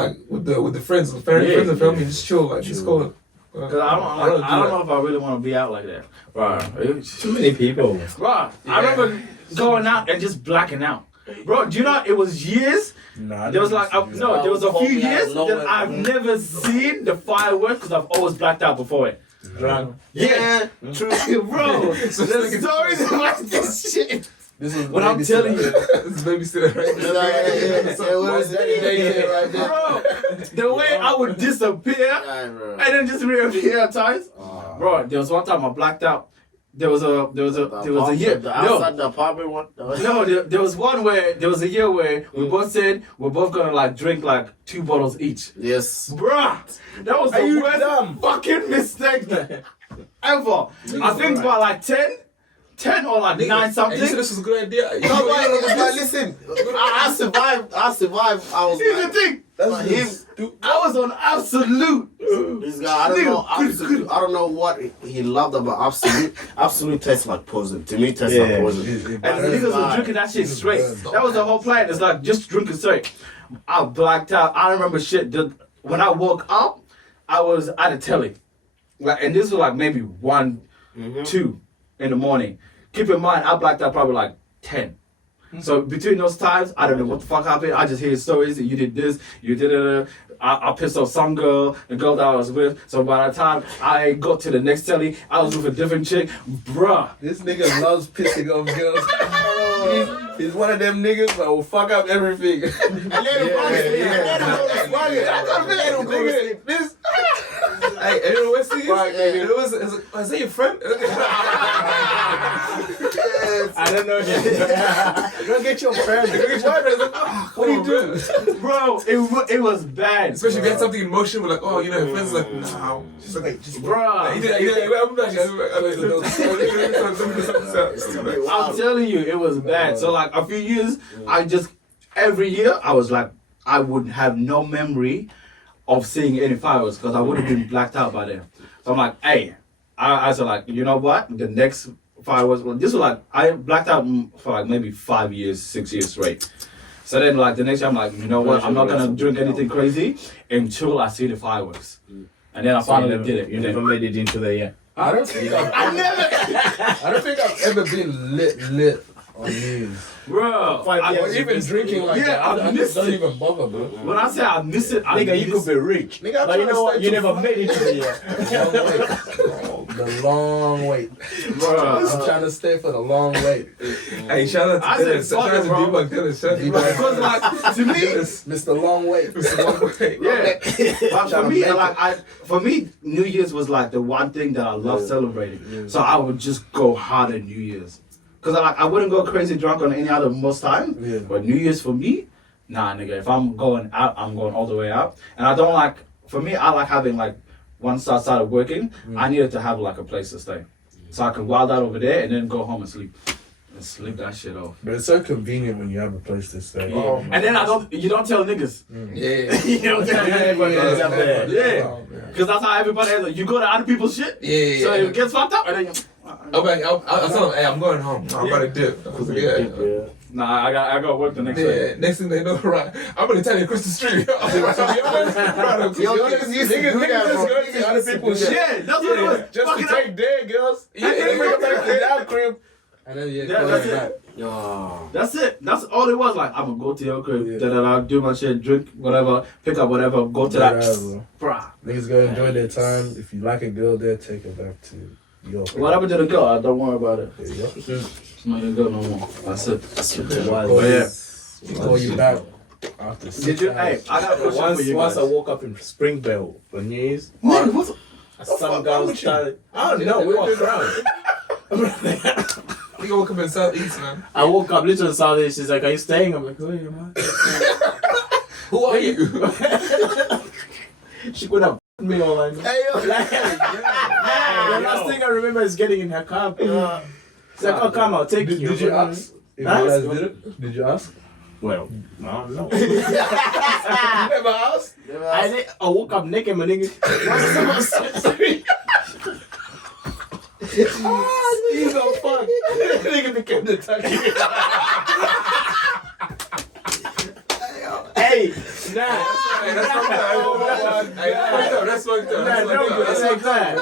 the friends, friends and family, just chill, like just go. Cause I don't know if I really want to be out like that. Right. Too many people. Bro, I remember going out and just blacking out. Bro, do you know it was years? Nah, There was like there was a few years that I've never seen the fireworks because I've always blacked out before it. drunk. Yeah, true, bro. There's stories about this shit. This is What I'm telling you, This babysitter, right? What is that? bro, the way I would disappear and then just reappear at times. Bro, there was one time I blacked out. There was a year. Outside the apartment one. No, there was one where there was a year where we both said we're both gonna like drink like 2 bottles each. Yes. Bruh, that was the worst fucking mistake ever. I think by like 10 or like 9 something. You said this was a good idea. No, but listen, I survived. I was See the like, thing, I was on absolute. this guy, I don't know. Absolute, I don't know what he loved about absolute. Absolute tastes like poison. To me, tastes like poison. And the niggas were drinking that shit straight. That was the whole plan. It's like just drink it straight. I blacked out. I remember shit. When I woke up, I was at a telly. Like, and this was like maybe 1, 2 in the morning. Keep in mind, I blacked out probably like 10. So between those times, I don't know what the fuck happened. I just hear stories that you did this, you did it. I pissed off some girl, the girl that I was with. So by the time I got to the next telly, I was with a different chick. Bruh. This nigga loves pissing off girls. He's one of them niggas that will fuck up everything. I let him go to sleep. This. Hey, and you know what's the thing is? Was that your friend? I don't know. Go get your friend. What do you do? Bro, it was bad. Especially if you had something in motion, we're like, oh, you know, your friend's like, no. She's like, Bruh. I'm telling you, it was bad. So like a few years, every year, I was like, I would have no memory of seeing any fireworks because I would have been blacked out by then. So I'm like, hey, I said like, you know what? The next fireworks, this was like, I blacked out for like maybe 5 years, 6 years straight. So then like the next year I'm like, you know what? I'm not gonna drink anything crazy until I see the fireworks. And then I finally did it. You never made it into the year. I don't think I've ever been lit on New Year's. Bro, Or even drinking like that. I just don't even bother, bro. when I say I miss it, Nigga, you could be rich. Nigga, I'm But you trying to know what? stay You too never made it to the year. The long wait. bro. I'm trying to stay for the long wait. Hey, shout out I to said, Dennis. Shout fuck out it, to bro. D-Bug Dennis. Shout out to Because like to me, Mr. Long Wait. yeah. But for me, New Year's was like the one thing that I love celebrating. So I would just go hard at New Year's. Cause I wouldn't go crazy drunk on any other most times. Yeah. But New Year's for me, nah, nigga. If I'm going out, I'm going all the way out. And I don't like. For me, I like having like once I started working, I needed to have like a place to stay, so I could wild out over there and then go home and sleep that shit off. But it's so convenient when you have a place to stay. Yeah. Oh, and then you don't tell niggas. Yeah. You don't tell everybody else out there. Yeah. Oh, Because that's how everybody is. You go to other people's shit. Yeah. So it gets fucked up and then I'll tell them, hey, I'm going home. I'm about to dip. Nah, I got work the next day. Next thing they know, right, I'm gonna tell you across the street. To be honest, Niggas just go to other people's shit. Yeah, that's what it was. Just to take their girls. Yeah, They bring them back to their crib. And then that's it. That's it. That's all it was. Like, I'm gonna go to your crib, do my shit, drink whatever, pick up whatever, go to that. Bruh. Niggas go enjoy their time. If you like a girl there, take her back to your crib. What happened to the girl? Don't worry about it. There you go. It's not your girl no more. That's it. We call you back after 6 Did you? hours. Hey, I got a question for you Once I guys. woke up in Springville for New Year's, Man, what? some girls started. I don't know. We walked around. You woke up in Southeast, man. I woke up literally Saturday. She's like, "Are you staying?" I'm like, "Oh yeah, man." Who are you? She could have me all like. Hey, yo. The last thing I remember is getting in her car. She's like, "Oh, come, I'll take you." Did you ask? If Huh? you guys did it? Did you ask? Well, no, no. You never asked? I woke up naked, my nigga. He's on fun. Nigga became the taxi. Hey, nah. That's fucked up. That's like that.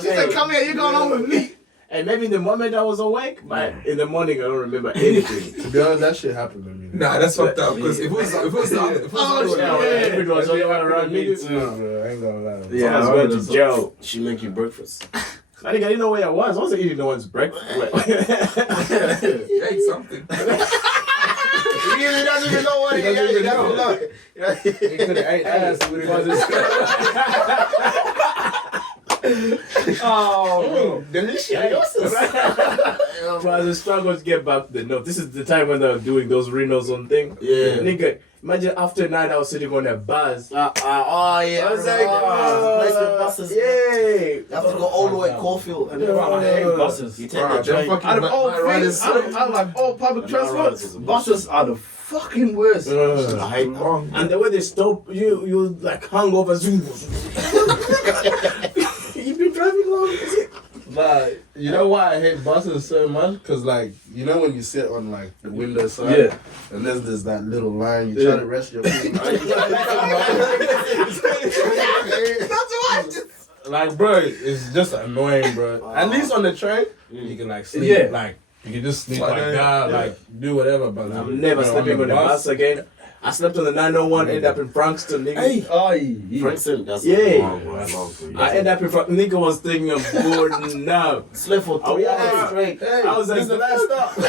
She said, "Come here. You going home with me?" And maybe in the moment I was awake, but in the morning I don't remember anything. To be honest, that shit happened to me. Nah, that's fucked up. Because if it was the other way, It was all around me too. Bro, I ain't gonna lie. Yeah, I was going to jail. She make you breakfast. I think I didn't know where I was. I wasn't eating no one's breakfast. you ate something. He really doesn't even know what he doesn't even know. Look. He could have ate ass with it. Oh, Delicious. But I was struggling to get back to the note. This is the time when they were doing those Renos on thing. Yeah. Nigga, imagine after night I was sitting on that bus. Oh, yeah. I was like, place with buses. yeah. You have to go all the way to Caulfield. And then I hate buses. you take the train. Out of all things, out of like all public transport, buses are the fucking worst. I hate them. And the way they stop you like hung over. Zoom. You've been driving long. But you know why I hate buses so much? Cause like you know when you sit on like the window side, Yeah. and there's that little line you try to rest your feet. Like bro, it's just annoying, bro. At least on the train, you can like sleep, Yeah. like you can just sleep like that, like do whatever. But I'm never sleeping on the bus again. I slept on the 901, ended up in Frankston, nigga. Hey, Frankston, that's Yeah. long for you. I ended up in Frankston. Nigga was thinking of boarding now. Slept for 3 hours straight. I was like, this is the last stop. This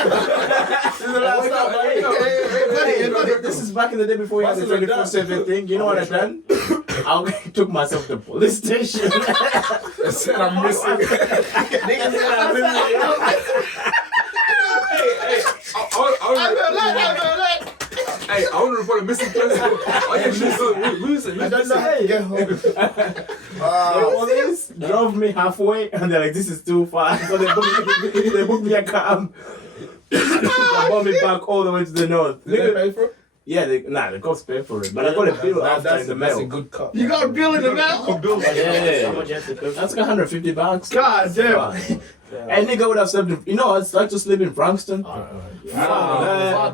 is the last stop. Hey, this is back in the day before we had the 24/7 thing. You know what I done? I took myself to the police station. I said I'm missing. Nigga said I'm missing. Hey, I want to report a missing person. Who's it? I don't know how to get home. The police drove me halfway and they're like, this is too far. So they booked me a cab. They brought me back all the way to the north. Did they pay for it? Yeah, the cops paid for it. But I got a bill after in the mail. That's a good cut. you got a bill in the mail? Yeah. How much you have to pay? That's like $150. God damn. And nigga would have slept in, you know, I'd like to sleep in Frankston. Fuck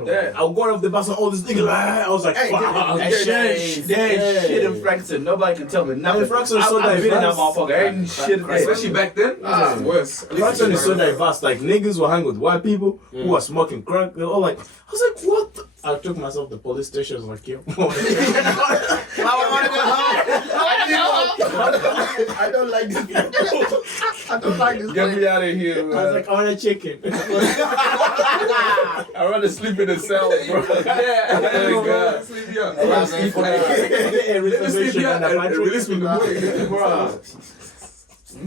that. I got off the bus and all this nigga, I was like, fuck. Shit in Frankston. Nobody can tell me I mean, nothing. Frankston is so I've been in that diverse. motherfucker. Ain't shit. Especially back then, it's worse. Frankston is so diverse. Like, niggas were hanging with white people who were smoking crack. They were all like, I was like, what the? I took myself to the police station. I was like, yo. I want to go home. I don't like this. I don't like this. Get me out of here, I was man. like, I want a chicken. I'd rather sleep in the cell, bro. Yeah. Sleep here. Reservation and a mattress. Release me in the morning.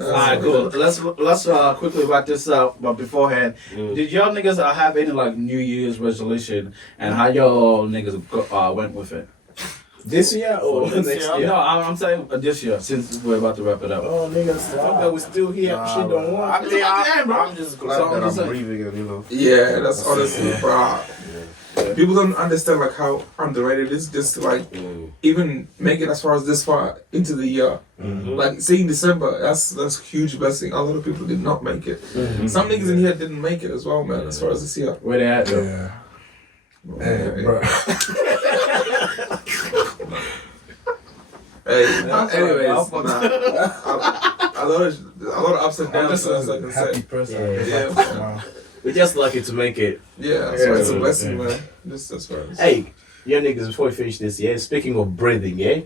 Alright, cool. Let's quickly wrap this up. But beforehand, did y'all niggas have any like New Year's resolution and how y'all niggas went with it? This year or next year? No, I'm saying this year since we're about to wrap it up. Oh, niggas, fuck that we're still here. Shit don't want. I'm just glad So I'm that just I'm saying. breathing and you know. Yeah, that's honestly, bro. People don't understand like how underrated it is just to like even make it as far as this far into the year. Like seeing December, that's a huge blessing. A lot of people did not make it. Some niggas in here didn't make it as well, man. As far as this year. Where they at though? Yeah. Hey, bro. Hey, sorry, anyways, a lot of ups and I'm downs. just As I a can happy say. person. Yeah. We're just lucky to make it. Yeah, so it's a blessing, man. Just as far as. Hey, yeah, niggas, before we finish this, yeah, speaking of breathing, yeah?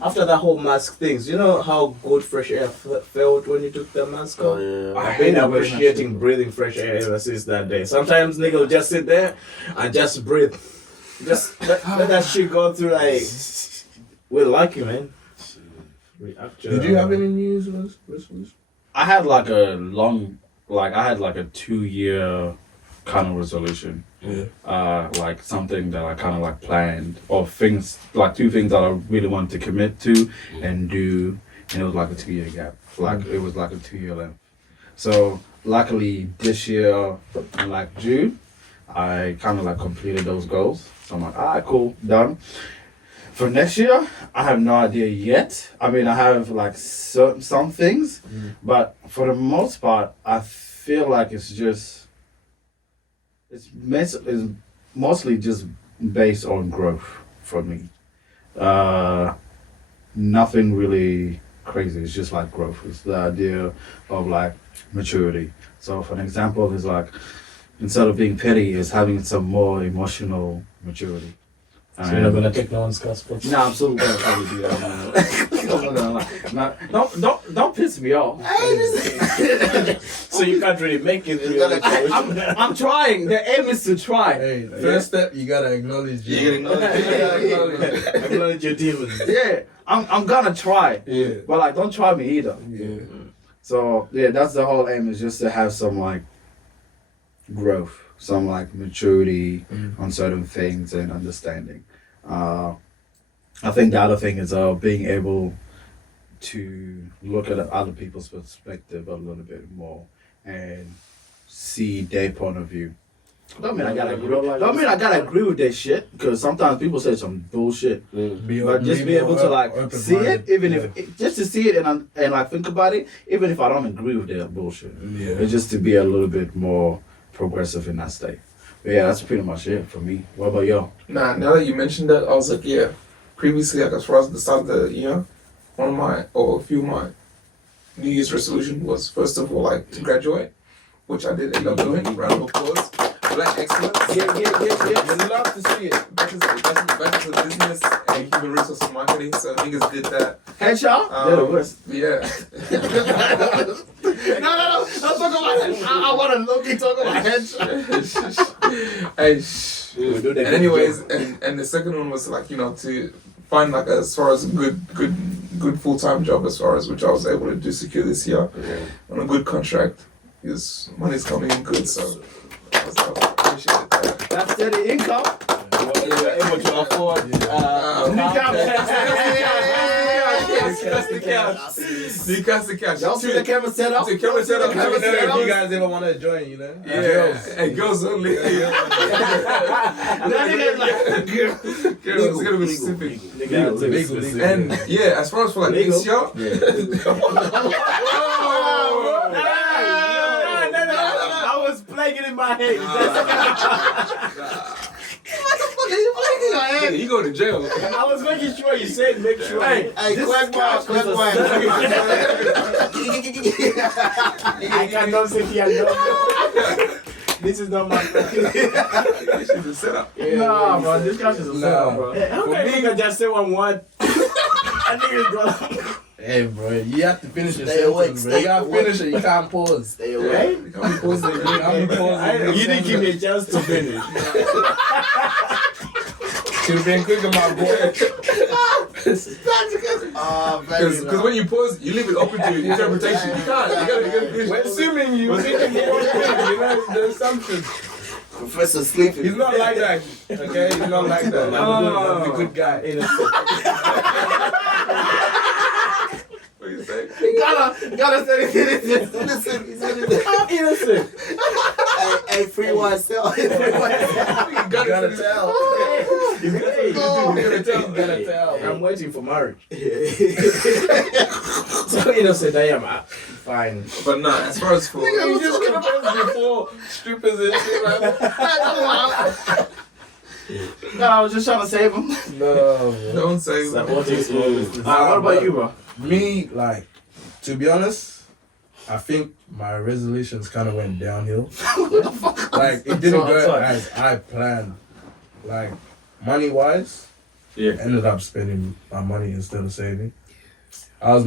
After that whole mask things, you know how good fresh air felt when you took the mask off? Oh yeah. I've been appreciating breathing fresh air ever since that day. Sometimes nigga will just sit there and just breathe. Just let that shit go through like, we're lucky, man. Did you have any New Year's resolution? I had like a long, like I had like a 2-year kind of resolution. Like something that I kind of like planned, or things like 2 things that I really wanted to commit to and do, and it was like a 2-year gap. Like it was like a 2-year length. So luckily this year in like June, I kind of like completed those goals. So I'm like, alright, cool, done. For next year, I have no idea yet. I mean, I have like some things, but for the most part, I feel like it's mostly just based on growth for me. Nothing really crazy. It's just like growth. It's the idea of like maturity. So for an example, is like instead of being petty, is having some more emotional maturity. So you're not gonna take no one's gospel? No, I'm still gonna probably do that, man. Don't piss me off. So you can't really make it. I'm trying. The aim is to try. Hey, first step, you gotta acknowledge Acknowledge your demons. Yeah, I'm gonna try. Yeah. But like, don't try me either. Yeah. So yeah, that's the whole aim, is just to have some like growth, some like maturity on certain things and understanding. I think the other thing is being able to look at other people's perspective a little bit more and see their point of view. Don't mean I gotta agree. Don't mean I gotta agree with that shit. Because sometimes people say some bullshit. But just be able to like see it, even if just to see it and like think about it, even if I don't agree with that bullshit. Yeah. It's just to be a little bit more progressive in that state. But yeah, that's pretty much it for me. What about y'all? Nah, now that you mentioned that, I was like, yeah. Previously, like as far as the start of the year, a few of my New Year's resolution was first of all like to graduate, which I did end up doing. Round of applause. Black excellence. Yeah. I'd love to see it. Back into business and human resource marketing. So niggas did that. Headshot? They're the worst. Yeah. No. Don't talk about it. I want to low-key talk about headshot. We'll do that. And anyways, and the second one was like, to find like as far as a good full-time job as far as which I was able to secure this year on a good contract because money's coming in good, so I appreciate that. That's steady income. You were able to afford. That's the catch. Y'all see the camera set up? The camera set up. If you guys ever want to join, Yeah. Hey, girls only. Girls, it's gonna be specific. And yeah, as far as for like this year. I was playing it in my head. Yeah, you go to jail. I was making sure you said make sure. Hey, quick one. I cannot sit here. No. This is not my This is a setup. Nah, bro, this guy is a setup, bro. How can you just say one word? I think it's gone. Hey, bro, you have to finish your Stay awake, sentence, bro. You gotta finish it. You can't pause. Stay away. You can't be pausing. You didn't give me a chance to finish. Should have been quicker, my boy. Because when you pause, you leave it open to interpretation. You can't. You gotta finish. We're assuming you thinking more things, the assumption. Professor sleeping. He's not like that, okay? He's not like that. He's a good guy. What you say? Gotta say it. I'm innocent. Hey, free myself. You gotta tell. You gotta tell. I'm waiting for marriage. So innocent I am. Fine. But nah, as far as for You just could have before strippers and shit, man. No, I was just trying to save him. No, don't say What about you, bro? Me, like, to be honest, I think my resolutions kind of went downhill. Like, it didn't go as I planned. Like, money-wise, ended up spending my money instead of saving. I was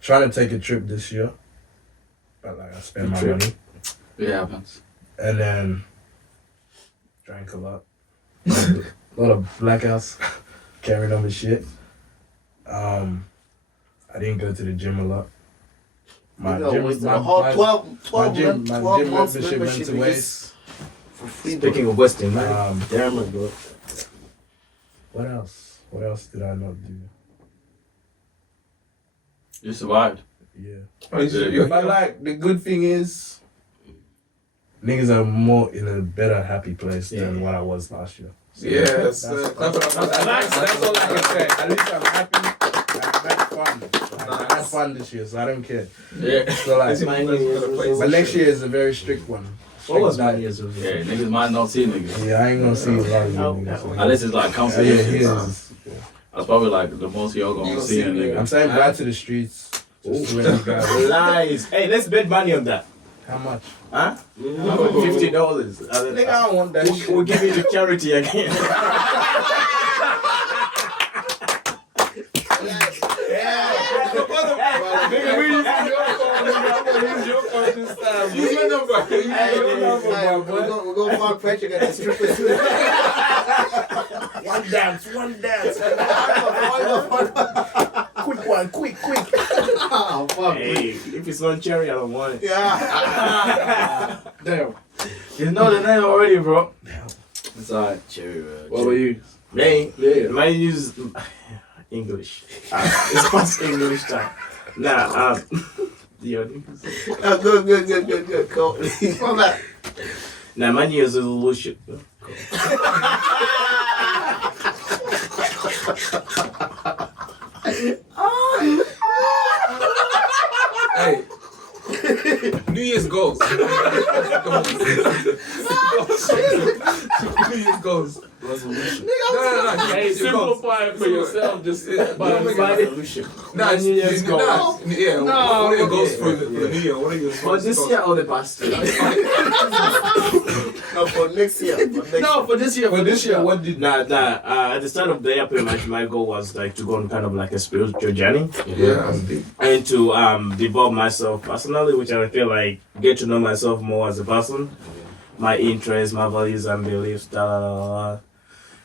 trying to take a trip this year, but like I spent my money. It happens. And then drank a lot. A lot of blackouts, carrying on with shit. I didn't go to the gym a lot. My gym membership went to waste. Speaking of Western, man. Damn it, bro. What else? What else did I not do? You survived. Yeah. But But like the good thing is, niggas are more in a better, happy place than what I was last year. So that's all I can say. At least I'm happy. I've had fun. I had fun this year, so I don't care. Yeah. So like, but next year is a very strict one. What was 9 years ago? Yeah, niggas might not see niggas. Yeah, I ain't gonna see a lot of you niggas. Unless it's like conversation. Yeah. That's probably like the most y'all gonna see a nigga. I'm saying back to the streets. Just to let you guys. Lies. Hey, let's bet money on that. How much? Huh? $50. Nigga, I don't want that shit. We'll give it to charity again. Nigga, we use your phone. Nigga, I'm gonna use your phone this time. Use my number. Use your number, my boy. We're gonna fuck Patrick at the strippers. One dance. Quick one, quick. Oh, fuck. Hey, if it's not cherry, I don't want it. Yeah. Damn. You know the name already, bro. It's alright. Cherry, What about you? Me? Yeah. Might use English. It's past English time. Nah, Yeah, niggas. Good. Cool. What's that? Now, my New Year's resolution. Hey. New Year's goals. New Year's goals. Resolution. No. Hey, simplify it for yourself. Just by Resolution. Nah, New Year's goals. Yeah. What are your goals for the New Year? What are your For this year or the past year? No, for next year. No, for this year. For this year, what did? Nah. At the start of the year, pretty much my goal was like to go on kind of like a spiritual journey. Yeah. And to develop myself personally, which I feel like get to know myself more as a person, my interests, my values and beliefs,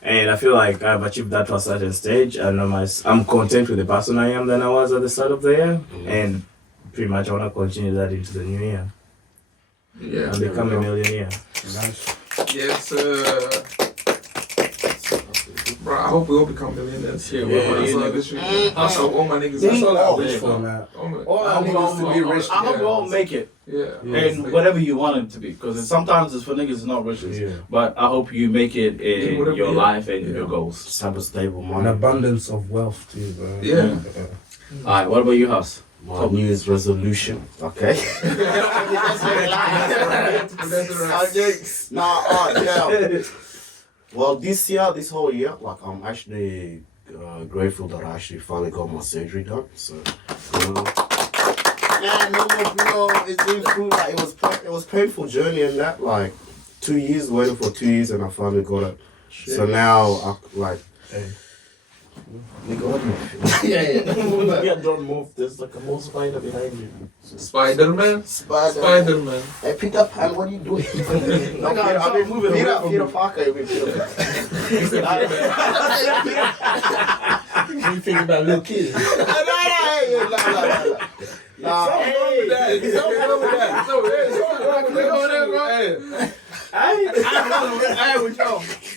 and I feel like I've achieved that to a certain stage, and I'm content with the person I am than I was at the start of the year, and pretty much I want to continue that into the new year. Yeah. And become a millionaire. Nice. Yes, bro, I hope we all become millionaires. Yeah, That's all my niggas. That's all I wish for, man. man. All I need is to be rich. I hope we all make it. Yeah. And whatever you want it to be, because sometimes it's for niggas it's not riches. Yeah. But I hope you make it in whatever, your yeah. life and your goals. Just have a stable An money. abundance of wealth too, bro. Yeah. Alright, what about you, House? My New Year's resolution. Okay. Yeah. Well, this whole year, like I'm actually grateful that I actually finally got my surgery done. So, yeah, no, it's been cool. Like it was painful journey and that. Like 2 years waiting for 2 years, and I finally got it. So now, I like. Nigga, what do you Yeah, don't move. There's like a more spider behind you. Spider-Man. Spider-Man. Hey, Peter Pan, what are you doing? No, I've been moving Peter Parker, you mean Peter Pan. You think about little kids? No.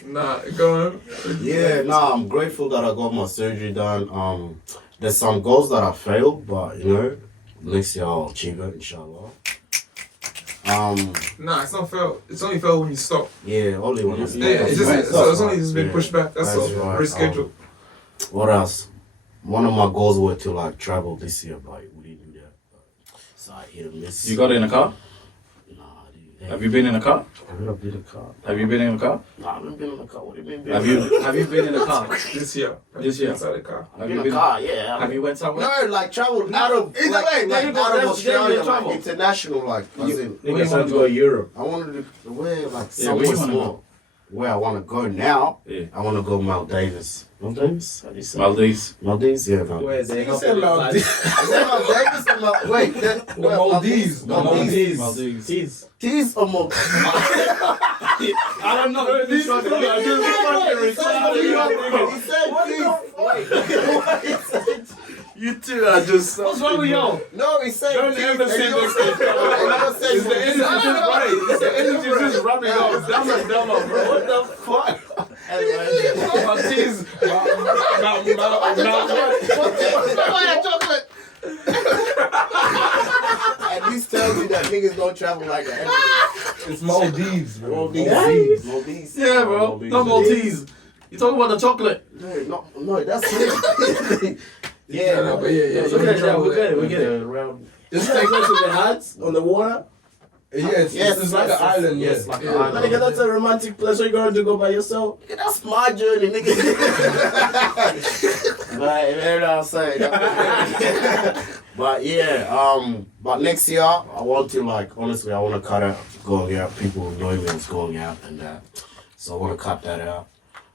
Nah, go on. Yeah, I'm grateful that I got my surgery done. There's some goals that I failed, but you know, next year I'll achieve it, inshallah. Nah, it's not fail. It's only fail when you stop. Yeah, only when I stop. Yeah, it's just so it's only just been pushed back. That's all. right. Rescheduled. What else? One of my goals were to like travel this year, but we didn't do that. So I hit a miss. You got it in a car? Nah, I didn't. Have you been in a car? I've never been in a car. Have you been in a car? Nah, I haven't been in a car. What do you mean? Have you been in a car? This year. This year. Inside the car. Have In you a been? car, yeah. Have you went somewhere? No, like travel out of Either like, way, there you go, out of that's Australia, travel. like international, like as in. Niggas have to go to Europe. I wanted to where like Yeah, somewhere where you wanna small. Where I want to go now, Yeah. I want to go Maldives. Maldives? How do you say? Maldives. Maldives, yeah. Maldives. Where they help said you Maldives. Is that Maldives or Wait, The Maldives. Maldives. Maldives. Tease. Teas or Maldives? I don't know. This one, I just fucking He said teas. You two are just. What's wrong with y'all? No, he said Don't teas. ever and say you this. said- and you said Is the energy Maldives. just right? Is the energy just rubbing off? Dumber, bro. What the fuck? Maltese. Chocolate. At least tell me that niggas don't travel like that. It's Maldives, bro. Maldives. Yeah, bro. No Maltese. You talking about the chocolate? No, that's it. Yeah, No, but yeah. We get it. Around. Just take us to the huts on the water. Yes, it's like an island. Yes, Yes, like Yeah. an island. Nigga, that's a romantic place. Are you going to go by yourself? Nigga, that's my journey, nigga. But you know what I'm saying? But yeah, but next year I want to honestly I want to cut out going out. People knowing me as going out and that. So I want to cut that out.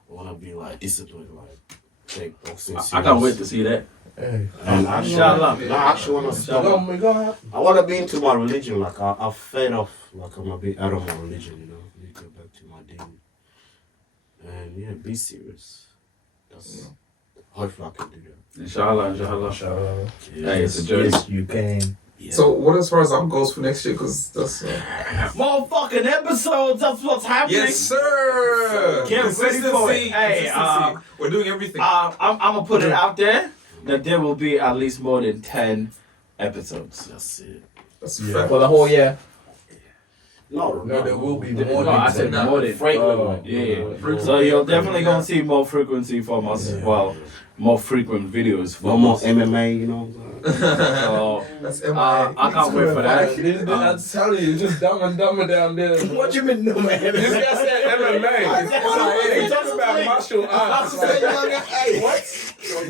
I want to be like disciplined, like take boxing serious. I can't wait to see that. Hey, And actually, Inshallah. I actually want to stop. we gonna have. I want to be into my religion. Like I fed off. Like I'm a bit out of my religion. You know, I need to go back to my deen. And yeah, be serious. That's hopefully I can do that. Inshallah. Hey, it's a journey. Yes, you can. Yeah. So what as far as our goals for next year? Because that's Motherfucking episodes. That's what's happening. yes, sir. Get ready for it. Hey, Consistency. We're doing everything. I'm gonna put it out there that there will be at least more than 10 episodes. That's it. That's Yeah. For the whole year. No, there will be more. No, I said No, more than frequent. Yeah. So you're definitely gonna see more frequency from us. Yeah. Well, more frequent videos No from more us. MMA, you know. So That's I can't wait for that. I'm telling you, it's just dumb and dumber down there. What you mean, no man? This guy said MMA. He talks about martial arts. Like, what?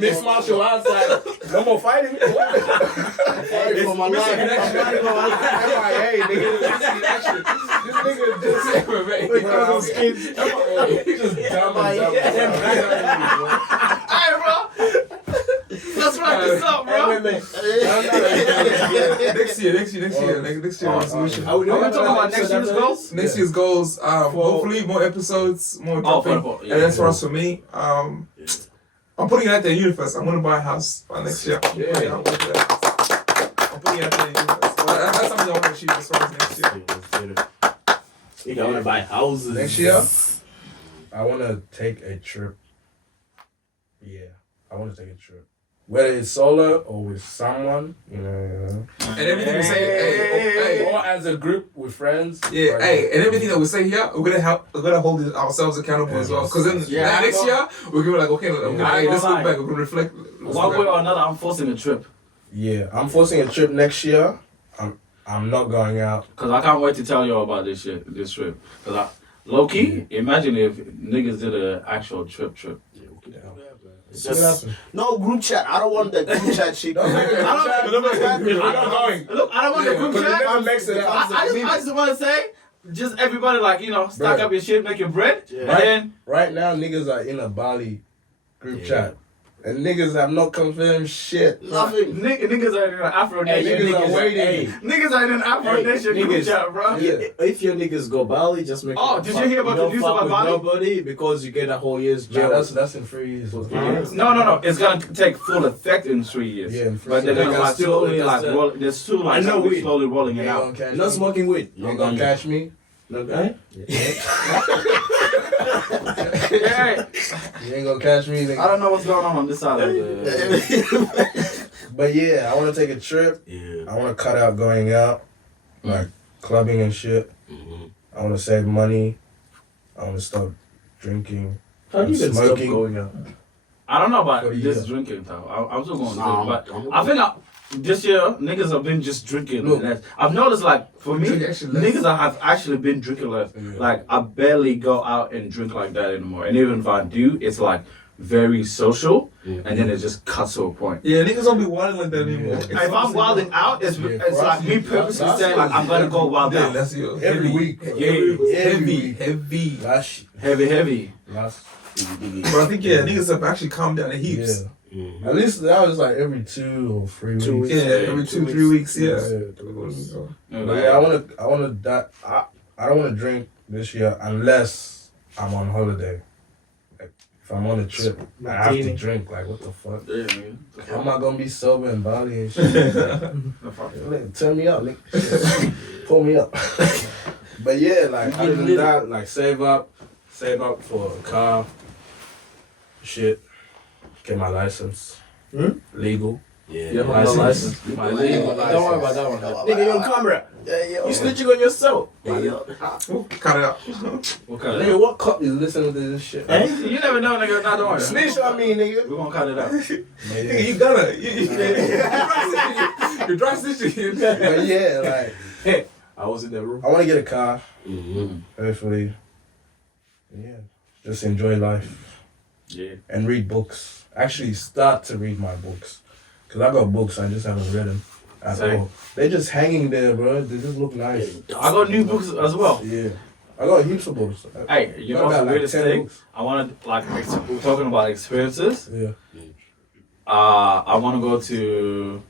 Mixed martial arts. Like, no more fighting. What? Fighting for my life. MIA, nigga. This nigga just said MMA. He's just dumb and dumb. Hey, bro. Let's wrap this up, bro. Next year, resolution. Are we talking about next year's goals? Next year's goals, hopefully more episodes, more dropping. for- And as far as for me, I'm putting it out there in universe. I'm gonna buy a house by next year. I'm putting it out there in universe. That's something I want to achieve as far as next year. You want to buy houses. Next year, I want to take a trip. Yeah, I want to take a trip. Whether it's solo or with someone, you know. And everything we say, Or as a group with friends. yeah, hey, and everything that we say here, we're gonna hold ourselves accountable as well. Because then next year, we're gonna be like, okay, let's go back. We're gonna reflect. One way or another, I'm forcing a trip. Yeah, I'm forcing a trip next year. I'm not going out. Cause I can't wait to tell you all about this trip. Cause low key, imagine if niggas did an actual trip. It's just no group chat. I don't want that group chat shit. I'm not going. Look, I don't want the group chat. I just want to say, just everybody stack up your shit, make your bread, and then Right now, niggas are in a Bali group chat. And niggas have not confirmed shit. Nothing. niggas are in an Afro Nation. Niggas are waiting. Niggas are in an Afro Nation group chat, bro. Yeah. If your niggas go Bali, just make. Oh, did you hear about the news about Bali? Nobody, because you get a whole year's Yeah, jail. that's in 3 years. No. It's gonna take full effect in 3 years. Yeah, in 3 But they're years. gonna They can still- slowly they can still- roll. There's still I know we- slowly rolling You it ain't out. gonna catch Not me. smoking weed. You ain't gonna catch me. No, eh? Hey, You ain't gonna catch me. I Nigga. don't know what's going on this side of the. But yeah, I want to take a trip. Yeah. I want to cut out going out, like clubbing and shit. I want to save money. I want to stop drinking. How do you even stop Smoking. going out? I don't know about For a this year. drinking though. I'm still going to Nah, drink, but I'm- I think this year niggas have been just drinking Look. less. I've noticed for me, Drink actually less. niggas have actually been drinking less. Yeah. I barely go out and drink like that anymore. And even if I do, it's very social, and then it just cuts to a point. Yeah, niggas don't be wilding like that anymore. Yeah. If I'm wilding out, it's Yeah, it's for like us, me yeah. purposely That's saying I'm gonna go wild Yeah, out. that's you. Every week. Heavy. Heavy. Last. But I think niggas have actually calmed down in heaps. Yeah. At least that was like every 2 or 3 weeks. Yeah, every 2-3 weeks. Yeah. But yeah, I wanna that I don't wanna drink this year unless I'm on holiday. Like if I'm on a trip, I have to drink. Like what the fuck? Yeah, man. I'm not gonna be sober in Bali and shit. Nigga, turn me up, nigga. Pull me up. But yeah, like other than that, like save up for a car, shit. Get my license. Legal. Yeah. My license. My legal license. Don't worry about that one. Nigga, you on camera. You snitching on yourself. Cut it out. Nigga, what cop is listening to this shit? You never know, nigga. Not don't worry. Snitch on me, nigga. We're gonna cut it out. Nigga, you gonna. You're dry stitching. But yeah, like I was in the room. I want to get a car. Hopefully. Yeah. Just enjoy life Yeah. and read books. Actually, start to read my books. Because I got books, I just haven't read them at Same. all. They're just hanging there, bro. They just look nice. I got new books as well. Yeah. I got heaps of books. Hey, you I know what's got the like weirdest 10 thing? books. I want to we're talking about experiences. Yeah. I want to go to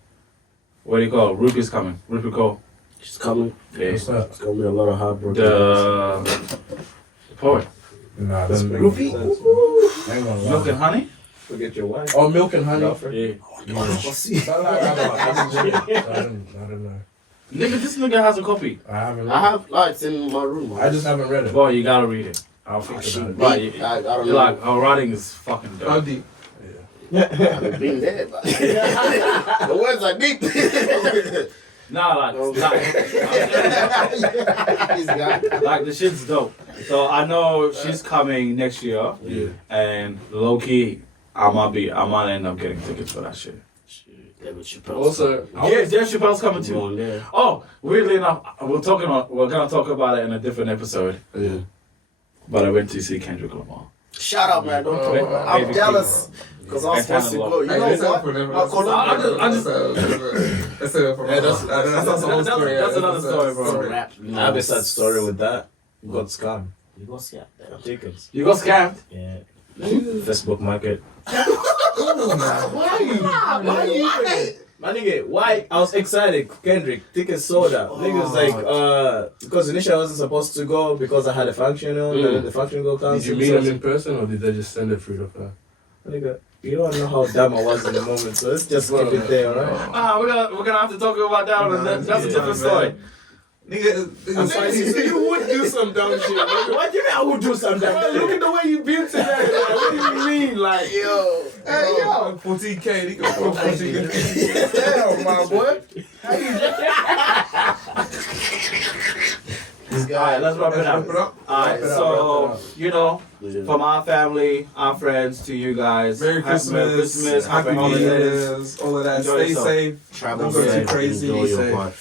what do you call it? Ruby's coming. Flvcko. She's coming. Yeah. What's that? It's gonna be a lot of heartbroken. The poet. Nah, doesn't make Ruby? sense. I ain't gonna lie. Milk and honey. Forget your wife. Oh, milk and honey. Yeah. But like, I don't know. Nigga, this nigga has a copy. I haven't read I have lights in my room. it. I just haven't read it. Boy, you gotta read it. I'll think She about it. But deep. I don't you're know. like, her writing is fucking How dope. deep? I've been there, but the words are deep. Nah, like the shit's dope. So I know she's coming next year. Yeah. And low key, I might end up getting tickets for that shit. Also, Dave Chappelle's coming too. On there. Oh, weirdly enough, we're gonna talk about it in a different episode. Yeah. But I went to see Kendrick Lamar. Shut up, man. Don't talk about it. I'm jealous. Because I was supposed to go. You know what? That's another story, bro. Rap. I have a sad story with that. You got scammed. You go see Tickets. You got scammed? Yeah. Facebook market. Why? My nigga, why? I was excited. Kendrick, tickets sold out. Niggas like, because initially I wasn't supposed to go because I had a function on, and then the function got did cancelled. you meet them in person or did they just send it through the phone? Nigga, you don't know how dumb I was in the moment, so let's just keep it there, alright? We're gonna have to talk about that one. That's a different story. Nigga, You would do some dumb shit. What do you mean I would do something? Look at the way you built it. Like, what do you mean? Like, Yo. Hey, yo. 14K, nigga, 14K. Damn, my boy. This guy. Alright, let's wrap it up. Alright, so, you know, from our family, our friends, to you guys, Merry Christmas, Happy Happy holidays. Years, all of that. Enjoy Stay yourself. safe. Travel Don't go too safe. crazy. Enjoy your Safe. part.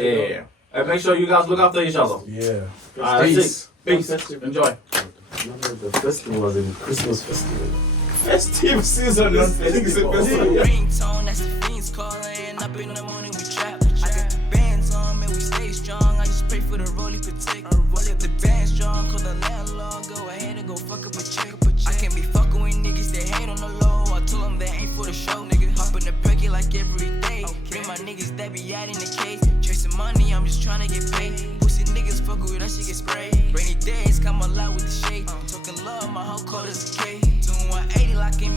Yeah. And make sure you guys look after each other. Yeah. Alright, Peace. Peace. Enjoy. Remember the festival was in Christmas festival. Festive season, not festival. Ringtone, that's the fiends calling. Up in the morning, we trap. I got the bands on, man, we stay strong. I just pray for the rollie protect. If the band's strong, call the landlord. Go ahead and go fuck up a check. I can't be fucking with niggas that hate on the low. I told them that ain't for the show, nigga. Hop in the perky like every day. Bring my niggas that be out in the case. Chasing money, I'm just trying to get paid. Pussy niggas fuck with that shit get sprayed. Rainy days come alive with the shade. Talking love, my whole color's a K. Doing 180 like him in